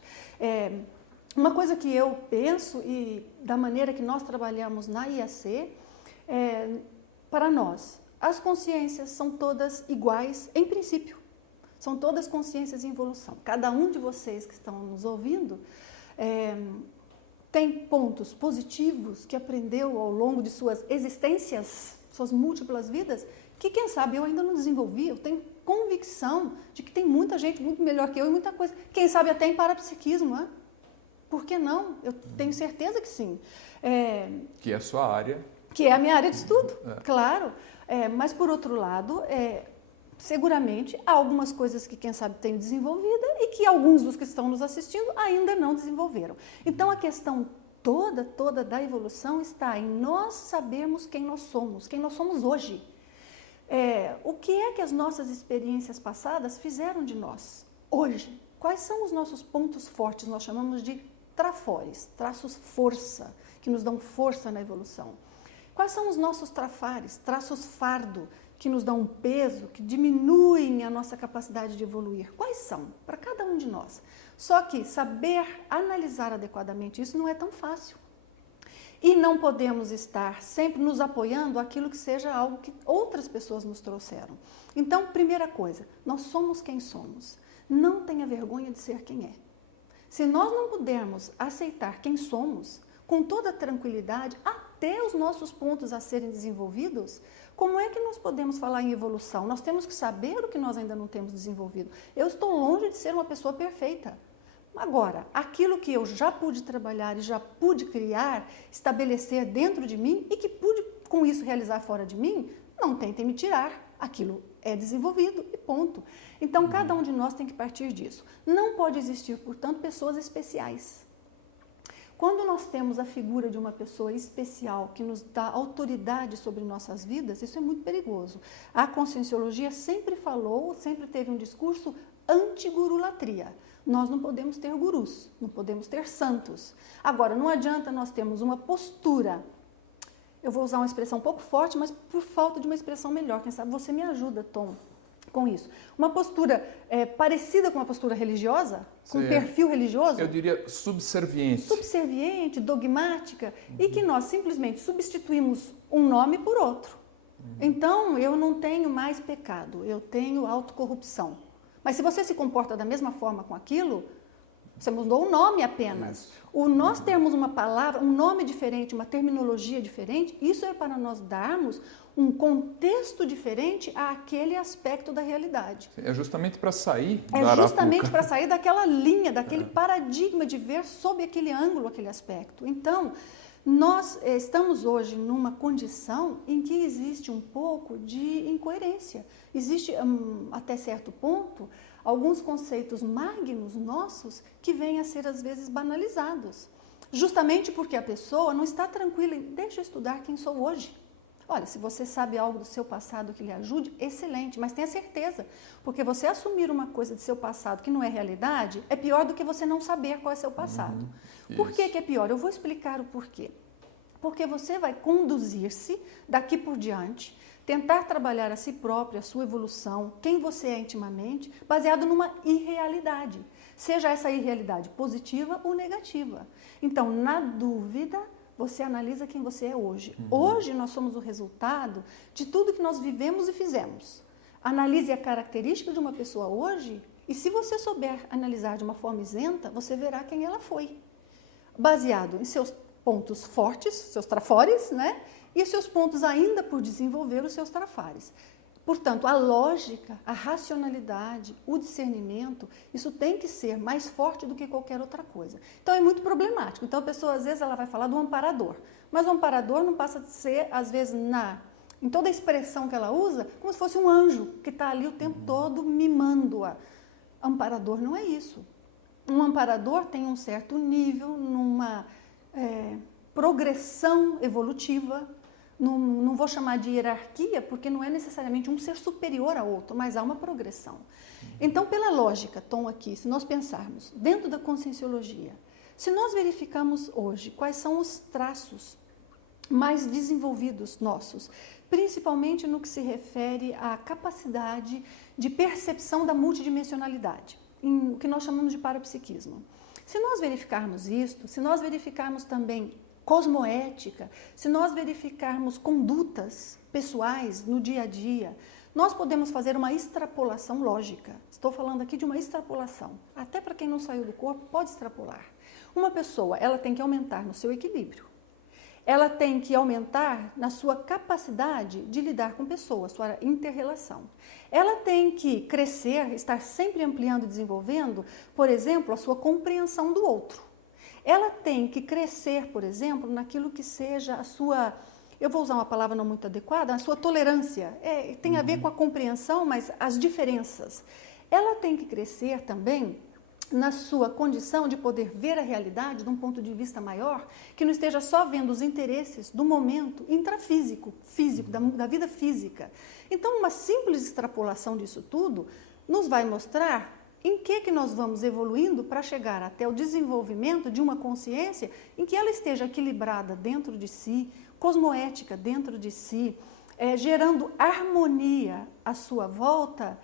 Uma coisa que eu penso, e da maneira que nós trabalhamos na IAC, para nós, as consciências são todas iguais em princípio. São todas consciências em evolução. Cada um de vocês que estão nos ouvindo tem pontos positivos que aprendeu ao longo de suas existências, suas múltiplas vidas, que quem sabe eu ainda não desenvolvi. Eu tenho convicção de que tem muita gente muito melhor que eu e muita coisa. Quem sabe até em parapsiquismo, né? Por que não? Eu tenho certeza que sim. Que é a sua área. Que é a minha área de estudo, claro. Mas, por outro lado, seguramente há algumas coisas que, quem sabe, tenho desenvolvida e que alguns dos que estão nos assistindo ainda não desenvolveram. Então, a questão toda da evolução está em nós sabermos quem nós somos hoje. O que é que as nossas experiências passadas fizeram de nós hoje? Quais são os nossos pontos fortes? Nós chamamos de trafores, traços força, que nos dão força na evolução. Quais são os nossos trafares, traços fardo, que nos dão um peso, que diminuem a nossa capacidade de evoluir? Quais são? Para cada um de nós. Só que saber analisar adequadamente isso não é tão fácil. E não podemos estar sempre nos apoiando aquilo que seja algo que outras pessoas nos trouxeram. Então, primeira coisa, nós somos quem somos. Não tenha vergonha de ser quem é. Se nós não pudermos aceitar quem somos, com toda tranquilidade, até os nossos pontos a serem desenvolvidos, como é que nós podemos falar em evolução? Nós temos que saber o que nós ainda não temos desenvolvido. Eu estou longe de ser uma pessoa perfeita. Agora, aquilo que eu já pude trabalhar e já pude criar, estabelecer dentro de mim e que pude com isso realizar fora de mim, não tentem me tirar. Aquilo é desenvolvido e ponto. Então, cada um de nós tem que partir disso. Não pode existir, portanto, pessoas especiais. Quando nós temos a figura de uma pessoa especial que nos dá autoridade sobre nossas vidas, isso é muito perigoso. A Conscienciologia sempre falou, sempre teve um discurso anti-gurulatria. Nós não podemos ter gurus, não podemos ter santos. Agora, não adianta nós termos uma postura, eu vou usar uma expressão um pouco forte, mas por falta de uma expressão melhor, quem sabe você me ajuda, Tom, com isso. Uma postura parecida com uma postura religiosa, com um perfil religioso. Eu diria subserviente. Subserviente, dogmática, e que nós simplesmente substituímos um nome por outro. Então, eu não tenho mais pecado, eu tenho autocorrupção. Mas se você se comporta da mesma forma com aquilo, você mudou o nome apenas. O nós termos uma palavra, um nome diferente, uma terminologia diferente, isso é para nós darmos um contexto diferente àquele aspecto da realidade. É justamente para sair da arapuca. É justamente para sair daquela linha, daquele paradigma de ver sob aquele ângulo, aquele aspecto. Então, nós estamos hoje numa condição em que existe um pouco de incoerência. Existe, até certo ponto, alguns conceitos magnos nossos que vêm a ser, às vezes, banalizados. Justamente porque a pessoa não está tranquila em deixa eu estudar quem sou hoje. Olha, se você sabe algo do seu passado que lhe ajude, excelente, mas tenha certeza, porque você assumir uma coisa do seu passado que não é realidade, é pior do que você não saber qual é seu passado. Por que é pior? Eu vou explicar o porquê. Porque você vai conduzir-se daqui por diante, tentar trabalhar a si próprio, a sua evolução, quem você é intimamente, baseado numa irrealidade. Seja essa irrealidade positiva ou negativa. Então, na dúvida, você analisa quem você é hoje. Hoje nós somos o resultado de tudo que nós vivemos e fizemos. Analise a característica de uma pessoa hoje e se você souber analisar de uma forma isenta, você verá quem ela foi. Baseado em seus pontos fortes, seus trafores, né? E os seus pontos ainda por desenvolver, os seus trafares. Portanto, a lógica, a racionalidade, o discernimento, isso tem que ser mais forte do que qualquer outra coisa. Então, é muito problemático. Então, a pessoa, às vezes, ela vai falar do amparador. Mas o amparador não passa de ser, às vezes, em toda a expressão que ela usa, como se fosse um anjo que está ali o tempo todo mimando-a. Amparador não é isso. Um amparador tem um certo nível, numa progressão evolutiva. Não vou chamar de hierarquia, porque não é necessariamente um ser superior a outro, mas há uma progressão. Então, pela lógica, Tom, aqui, se nós pensarmos dentro da Conscienciologia, se nós verificamos hoje quais são os traços mais desenvolvidos nossos, principalmente no que se refere à capacidade de percepção da multidimensionalidade, o que nós chamamos de parapsiquismo. Se nós verificarmos isto, se nós verificarmos também cosmoética, se nós verificarmos condutas pessoais no dia a dia, nós podemos fazer uma extrapolação lógica. Estou falando aqui de uma extrapolação. Até para quem não saiu do corpo, pode extrapolar. Uma pessoa, ela tem que aumentar no seu equilíbrio. Ela tem que aumentar na sua capacidade de lidar com pessoas, sua inter-relação. Ela tem que crescer, estar sempre ampliando e desenvolvendo, por exemplo, a sua compreensão do outro. Ela tem que crescer, por exemplo, naquilo que seja a sua, eu vou usar uma palavra não muito adequada, a sua tolerância. Tem a ver com a compreensão, mas as diferenças. Ela tem que crescer também na sua condição de poder ver a realidade de um ponto de vista maior, que não esteja só vendo os interesses do momento intrafísico, da vida física. Então, uma simples extrapolação disso tudo nos vai mostrar em que nós vamos evoluindo para chegar até o desenvolvimento de uma consciência em que ela esteja equilibrada dentro de si, cosmoética dentro de si, gerando harmonia à sua volta,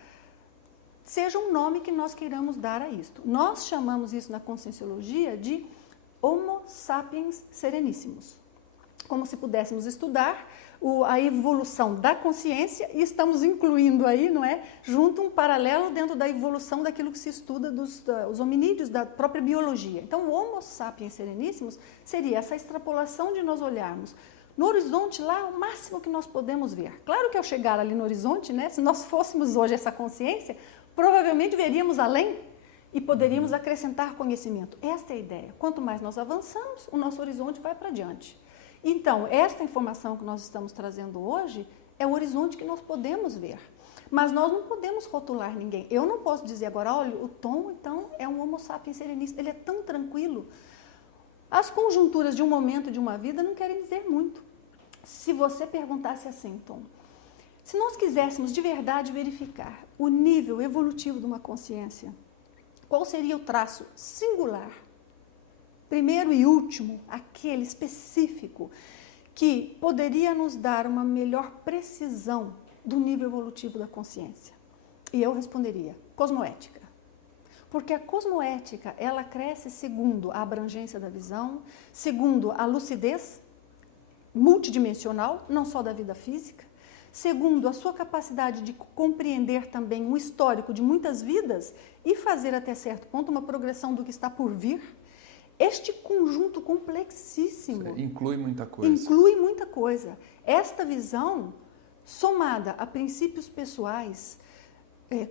seja um nome que nós queiramos dar a isto. Nós chamamos isso na Conscienciologia de Homo sapiens sereníssimos. como se pudéssemos estudar a evolução da consciência e estamos incluindo aí, não é, junto um paralelo dentro da evolução daquilo que se estuda dos hominídeos, da própria biologia. Então, o Homo sapiens sereníssimos seria essa extrapolação de nós olharmos no horizonte lá, o máximo que nós podemos ver. Claro que ao chegar ali no horizonte, né, se nós fôssemos hoje essa consciência, provavelmente veríamos além e poderíamos acrescentar conhecimento. Esta é a ideia. Quanto mais nós avançamos, o nosso horizonte vai para diante. Então, esta informação que nós estamos trazendo hoje é o horizonte que nós podemos ver. Mas nós não podemos rotular ninguém. Eu não posso dizer agora, olha, o Tom, então, é um Homo sapiens serenista. Ele é tão tranquilo. As conjunturas de um momento, de uma vida, não querem dizer muito. Se você perguntasse assim, Tom, se nós quiséssemos de verdade verificar o nível evolutivo de uma consciência, qual seria o traço singular, primeiro e último, aquele específico, que poderia nos dar uma melhor precisão do nível evolutivo da consciência? E eu responderia, cosmoética. Porque a cosmoética, ela cresce segundo a abrangência da visão, segundo a lucidez multidimensional, não só da vida física, segundo a sua capacidade de compreender também o histórico de muitas vidas e fazer até certo ponto uma progressão do que está por vir. Este conjunto complexíssimo inclui muita coisa. Inclui muita coisa. Esta visão, somada a princípios pessoais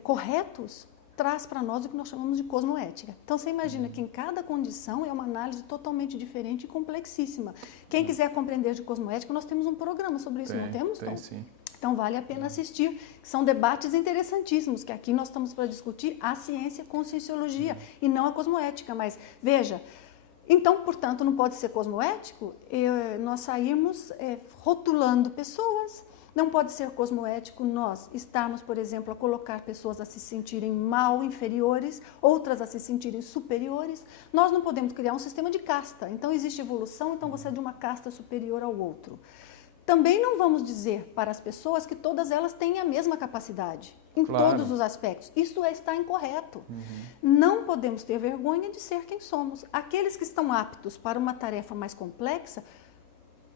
corretos, traz para nós o que nós chamamos de cosmoética. Então, você imagina que em cada condição é uma análise totalmente diferente e complexíssima. Quem quiser compreender de cosmoética, nós temos um programa sobre isso, não temos, Tom? Tem, sim. Então, vale a pena assistir. São debates interessantíssimos, que aqui nós estamos para discutir a ciência com cienciologia e não a cosmoética. Mas, veja, então, portanto, não pode ser cosmoético nós sairmos rotulando pessoas. Não pode ser cosmoético nós estarmos, por exemplo, a colocar pessoas a se sentirem mal, inferiores, outras a se sentirem superiores. Nós não podemos criar um sistema de casta. Então, existe evolução, então você é de uma casta superior ao outro. Também não vamos dizer para as pessoas que todas elas têm a mesma capacidade, em todos os aspectos. Isso está incorreto. Não podemos ter vergonha de ser quem somos. Aqueles que estão aptos para uma tarefa mais complexa,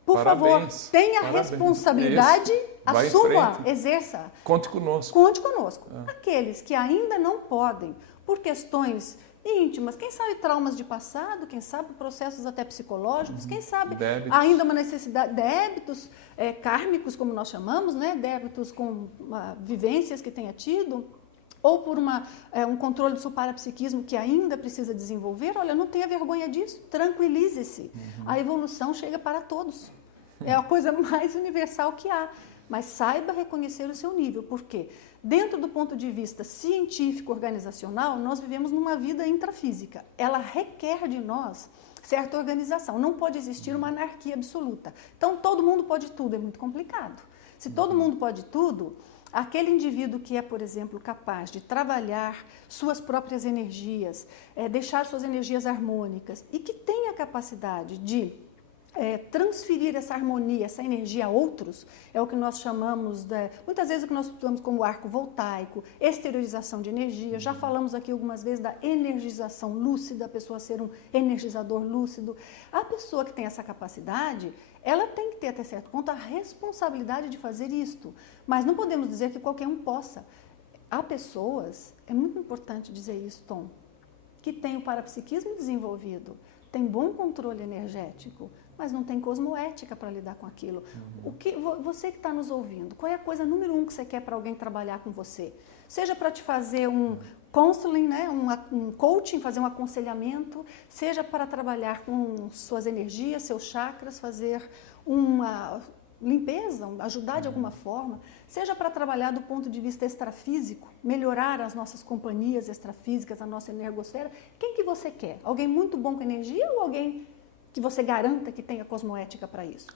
por favor, tenha a responsabilidade, assuma, exerça. Conte conosco. Conte conosco. Aqueles que ainda não podem, por questões íntimas, quem sabe traumas de passado, quem sabe processos até psicológicos, quem sabe ainda uma necessidade, débitos kármicos, como nós chamamos, né? Débitos com vivências que tenha tido, ou por um controle do seu parapsiquismo que ainda precisa desenvolver. Olha, não tenha vergonha disso, tranquilize-se. A evolução chega para todos. É a coisa mais universal que há. Mas saiba reconhecer o seu nível, porque dentro do ponto de vista científico, organizacional, nós vivemos numa vida intrafísica. Ela requer de nós certa organização. Não pode existir uma anarquia absoluta. Então, todo mundo pode tudo, é muito complicado. Se todo mundo pode tudo, aquele indivíduo que é, por exemplo, capaz de trabalhar suas próprias energias, deixar suas energias harmônicas e que tem a capacidade de transferir essa harmonia, essa energia a outros, é o que nós chamamos, muitas vezes o que nós estudamos como arco voltaico, exteriorização de energia. Já falamos aqui algumas vezes da energização lúcida, a pessoa ser um energizador lúcido. A pessoa que tem essa capacidade, ela tem que ter até certo ponto a responsabilidade de fazer isto, mas não podemos dizer que qualquer um possa. Há pessoas, é muito importante dizer isso, Tom, que têm o parapsiquismo desenvolvido, tem bom controle energético, mas não tem cosmoética para lidar com aquilo. Você que está nos ouvindo, qual é a coisa número 1 que você quer para alguém trabalhar com você? Seja para te fazer um counseling, né? um coaching, fazer um aconselhamento, seja para trabalhar com suas energias, seus chakras, fazer uma limpeza, ajudar de alguma forma, seja para trabalhar do ponto de vista extrafísico, melhorar as nossas companhias extrafísicas, a nossa energosfera. Quem que você quer? Alguém muito bom com energia ou alguém que você garanta que tenha cosmoética para isso?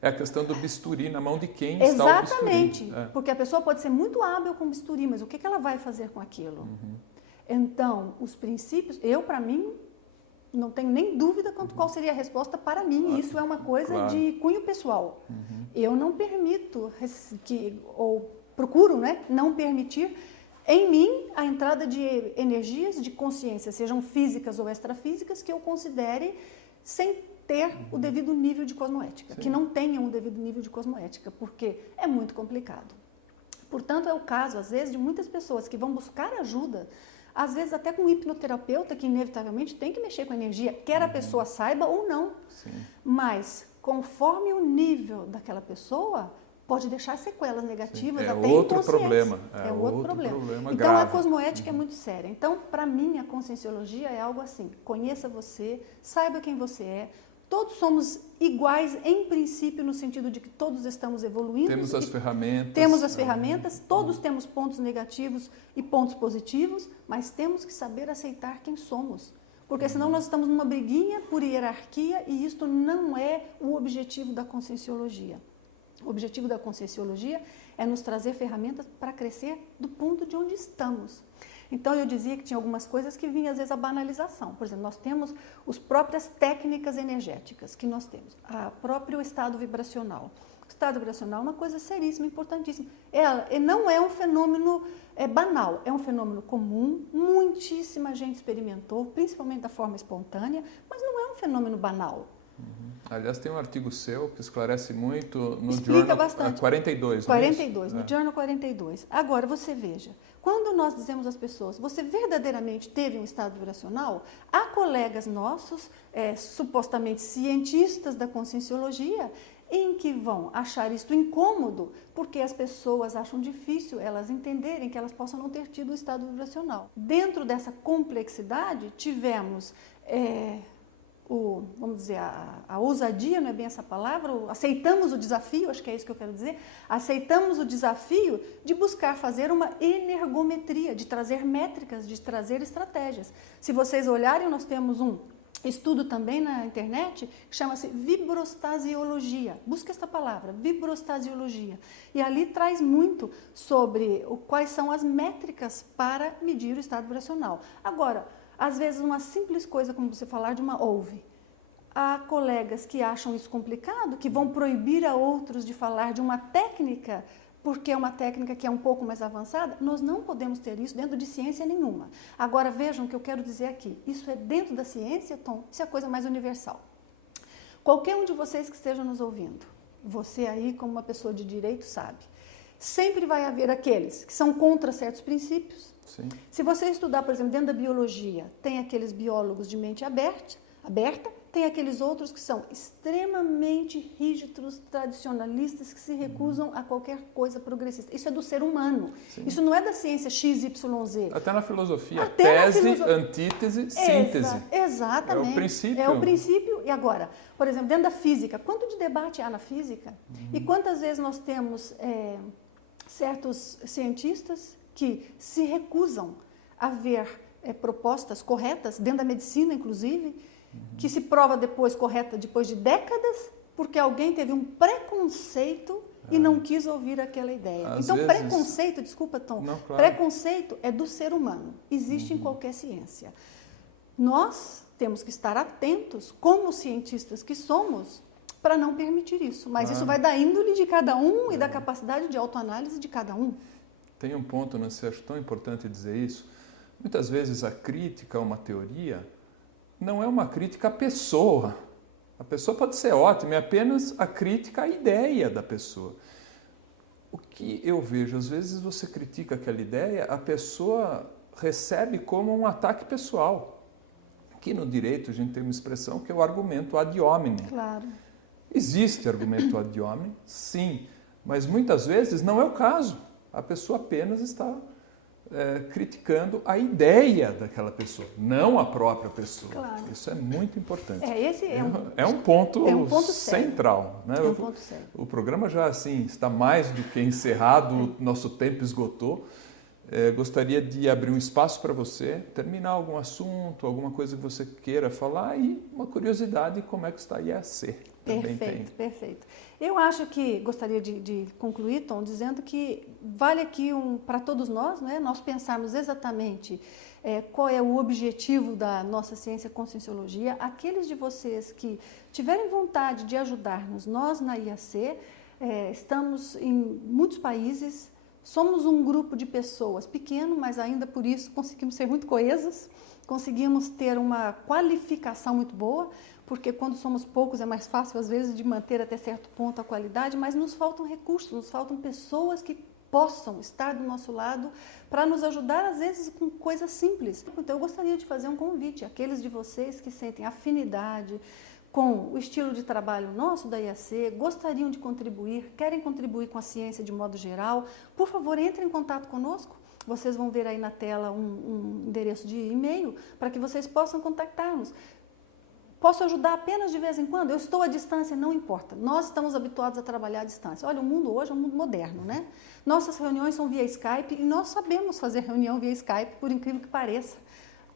É a questão do bisturi na mão de quem está o bisturi. Exatamente, porque a pessoa pode ser muito hábil com bisturi, mas o que ela vai fazer com aquilo? Então, os princípios, para mim, não tenho nem dúvida quanto qual seria a resposta para mim. Isso é uma coisa de cunho pessoal. Eu não permito, ou procuro, né, não permitir em mim a entrada de energias de consciência, sejam físicas ou extrafísicas, que eu considere sem ter o devido nível de cosmoética, que não tenham o devido nível de cosmoética, porque é muito complicado. Portanto, é o caso, às vezes, de muitas pessoas que vão buscar ajuda, às vezes até com um hipnoterapeuta, que inevitavelmente tem que mexer com a energia, quer a pessoa saiba ou não. Sim. Mas, conforme o nível daquela pessoa, pode deixar sequelas negativas, até outro problema. É outro problema. Então, grave. A cosmoética é muito séria. Então, para mim, a conscienciologia é algo assim. Conheça você, saiba quem você é. Todos somos iguais em princípio, no sentido de que todos estamos evoluindo. Temos as ferramentas. Temos as ferramentas, todos temos pontos negativos e pontos positivos, mas temos que saber aceitar quem somos. Porque senão nós estamos numa briguinha por hierarquia e isto não é o objetivo da conscienciologia. O objetivo da conscienciologia é nos trazer ferramentas para crescer do ponto de onde estamos. Então, eu dizia que tinha algumas coisas que vinham, às vezes, a banalização. Por exemplo, nós temos as próprias técnicas energéticas que nós temos, o próprio estado vibracional. O estado vibracional é uma coisa seríssima, importantíssima. Não é um fenômeno banal, é um fenômeno comum, muitíssima gente experimentou, principalmente da forma espontânea, mas não é um fenômeno banal. Aliás, tem um artigo seu que esclarece muito no Explica Journal bastante. 42. 42, no Journal 42. Agora, você veja, quando nós dizemos às pessoas, você verdadeiramente teve um estado vibracional, há colegas nossos, supostamente cientistas da conscienciologia, em que vão achar isto incômodo, porque as pessoas acham difícil elas entenderem que elas possam não ter tido o estado vibracional. Dentro dessa complexidade, tivemos... vamos dizer, a ousadia, não é bem essa palavra, aceitamos o desafio, acho que é isso que eu quero dizer, aceitamos o desafio de buscar fazer uma energometria, de trazer métricas, de trazer estratégias. Se vocês olharem, nós temos um estudo também na internet que chama-se vibrostasiologia. Busca esta palavra, vibrostasiologia. E ali traz muito sobre quais são as métricas para medir o estado vibracional. Agora, às vezes, uma simples coisa como você falar de uma ouve. Há colegas que acham isso complicado, que vão proibir a outros de falar de uma técnica, porque é uma técnica que é um pouco mais avançada. Nós não podemos ter isso dentro de ciência nenhuma. Agora, vejam o que eu quero dizer aqui. Isso é dentro da ciência, Tom, isso é a coisa mais universal. Qualquer um de vocês que esteja nos ouvindo, você aí como uma pessoa de direito sabe, sempre vai haver aqueles que são contra certos princípios. Sim. Se você estudar, por exemplo, dentro da biologia, tem aqueles biólogos de mente aberta, tem aqueles outros que são extremamente rígidos, tradicionalistas, que se recusam a qualquer coisa progressista. Isso é do ser humano. Sim. Isso não é da ciência XYZ. Até na filosofia. Tese, antítese, síntese. Exatamente. É o princípio. É o princípio. E agora, por exemplo, dentro da física, quanto de debate há na física? E quantas vezes nós temos certos cientistas que se recusam a ver propostas corretas, dentro da medicina, inclusive, que se prova depois correta depois de décadas, porque alguém teve um preconceito e não quis ouvir aquela ideia. Então, preconceito, desculpa, Tom, não, claro. Preconceito é do ser humano, existe em qualquer ciência. Nós temos que estar atentos, como cientistas que somos, para não permitir isso. Mas isso vai da índole de cada um e da capacidade de autoanálise de cada um. Tem um ponto, Nancy, acho tão importante dizer isso. Muitas vezes a crítica a uma teoria não é uma crítica à pessoa. A pessoa pode ser ótima, é apenas a crítica à ideia da pessoa. O que eu vejo, às vezes você critica aquela ideia, a pessoa recebe como um ataque pessoal. Aqui no direito a gente tem uma expressão que é o argumento ad hominem. Claro. Existe argumento ad hominem, sim, mas muitas vezes não é o caso. A pessoa apenas está criticando a ideia daquela pessoa, não a própria pessoa. Claro. Isso é muito importante. Esse é um ponto central. Né? É um ponto sério. O programa já assim, está mais do que encerrado, o nosso tempo esgotou. Gostaria de abrir um espaço para você terminar algum assunto, alguma coisa que você queira falar e uma curiosidade como é que está a IAC. Perfeito. Eu acho que, gostaria de concluir, Tom, dizendo que vale aqui para todos nós, né, nós pensarmos exatamente qual é o objetivo da nossa ciência conscienciologia. Aqueles de vocês que tiverem vontade de ajudar-nos, nós na IAC estamos em muitos países, somos um grupo de pessoas pequeno, mas ainda por isso conseguimos ser muito coesos, conseguimos ter uma qualificação muito boa, porque quando somos poucos é mais fácil, às vezes, de manter até certo ponto a qualidade, mas nos faltam recursos, nos faltam pessoas que possam estar do nosso lado para nos ajudar, às vezes, com coisas simples. Então, eu gostaria de fazer um convite àqueles de vocês que sentem afinidade com o estilo de trabalho nosso da IAC, gostariam de contribuir, querem contribuir com a ciência de modo geral, por favor, entrem em contato conosco. Vocês vão ver aí na tela um endereço de e-mail para que vocês possam contactar-nos. Posso ajudar apenas de vez em quando? Eu estou à distância, não importa. Nós estamos habituados a trabalhar à distância. Olha, o mundo hoje é um mundo moderno, né? Nossas reuniões são via Skype e nós sabemos fazer reunião via Skype, por incrível que pareça.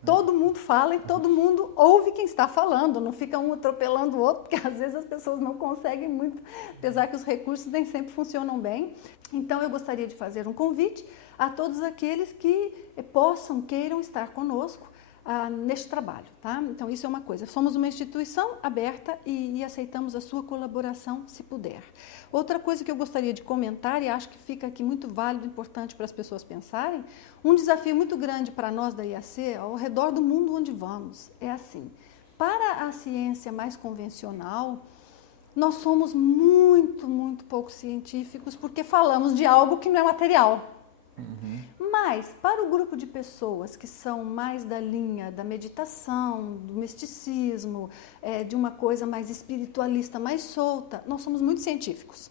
Todo mundo fala e todo mundo ouve quem está falando, não fica um atropelando o outro, porque às vezes as pessoas não conseguem muito, apesar que os recursos nem sempre funcionam bem. Então, eu gostaria de fazer um convite a todos aqueles que queiram estar conosco neste trabalho, tá? Então, isso é uma coisa. Somos uma instituição aberta e aceitamos a sua colaboração, se puder. Outra coisa que eu gostaria de comentar, e acho que fica aqui muito válido e importante para as pessoas pensarem, um desafio muito grande para nós da IAC, ao redor do mundo onde vamos, é assim, para a ciência mais convencional, nós somos muito, muito pouco científicos porque falamos de algo que não é material. Mas, para o grupo de pessoas que são mais da linha da meditação, do misticismo, de uma coisa mais espiritualista, mais solta, nós somos muito científicos.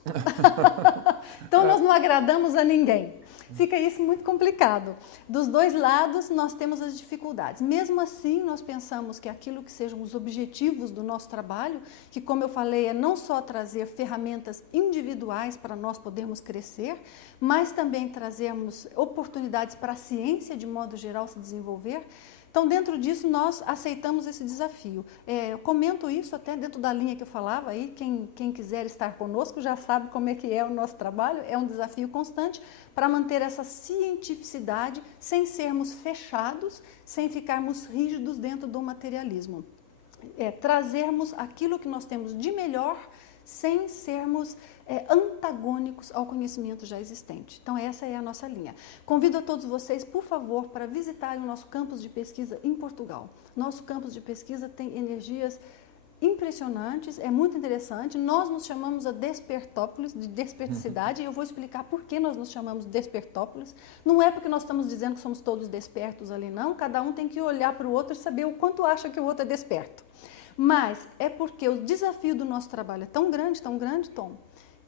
Então, nós não agradamos a ninguém. Fica isso muito complicado. Dos dois lados, nós temos as dificuldades. Mesmo assim, nós pensamos que aquilo que sejam os objetivos do nosso trabalho, que, como eu falei, é não só trazer ferramentas individuais para nós podermos crescer, mas também trazermos oportunidades para a ciência, de modo geral, se desenvolver. Então, dentro disso, nós aceitamos esse desafio. Eu comento isso até dentro da linha que eu falava, aí quem quiser estar conosco já sabe como é que é o nosso trabalho, é um desafio constante para manter essa cientificidade sem sermos fechados, sem ficarmos rígidos dentro do materialismo. Trazermos aquilo que nós temos de melhor sem sermos antagônicos ao conhecimento já existente. Então, essa é a nossa linha. Convido a todos vocês, por favor, para visitarem o nosso campus de pesquisa em Portugal. Nosso campus de pesquisa tem energias impressionantes, é muito interessante. Nós nos chamamos a Despertópolis, de desperticidade, e eu vou explicar por que nós nos chamamos Despertópolis. Não é porque nós estamos dizendo que somos todos despertos ali, não. Cada um tem que olhar para o outro e saber o quanto acha que o outro é desperto. Mas é porque o desafio do nosso trabalho é tão grande, Tom,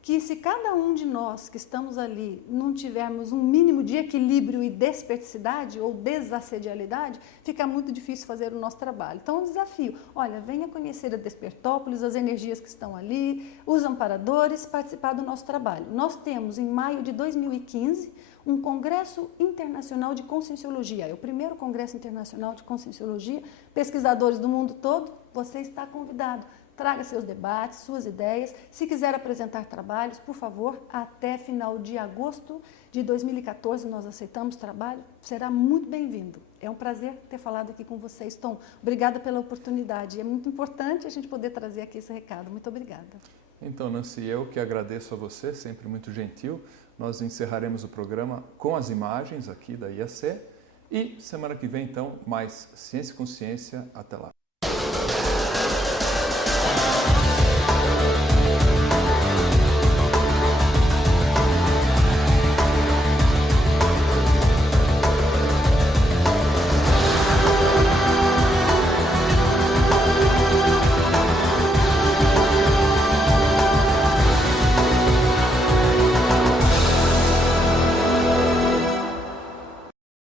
que se cada um de nós que estamos ali não tivermos um mínimo de equilíbrio e desperticidade ou desassedialidade, fica muito difícil fazer o nosso trabalho. Então, é um desafio. Olha, venha conhecer a Despertópolis, as energias que estão ali, os amparadores, participar do nosso trabalho. Nós temos, em maio de 2015, um Congresso Internacional de Conscienciologia. É o primeiro Congresso Internacional de Conscienciologia. Pesquisadores do mundo todo, você está convidado. Traga seus debates, suas ideias. Se quiser apresentar trabalhos, por favor, até final de agosto de 2014 nós aceitamos trabalho. Será muito bem-vindo. É um prazer ter falado aqui com vocês, Tom. Obrigada pela oportunidade. É muito importante a gente poder trazer aqui esse recado. Muito obrigada. Então, Nancy, eu que agradeço a você, sempre muito gentil. Nós encerraremos o programa com as imagens aqui da IAC. E semana que vem, então, mais Ciência e Consciência. Até lá.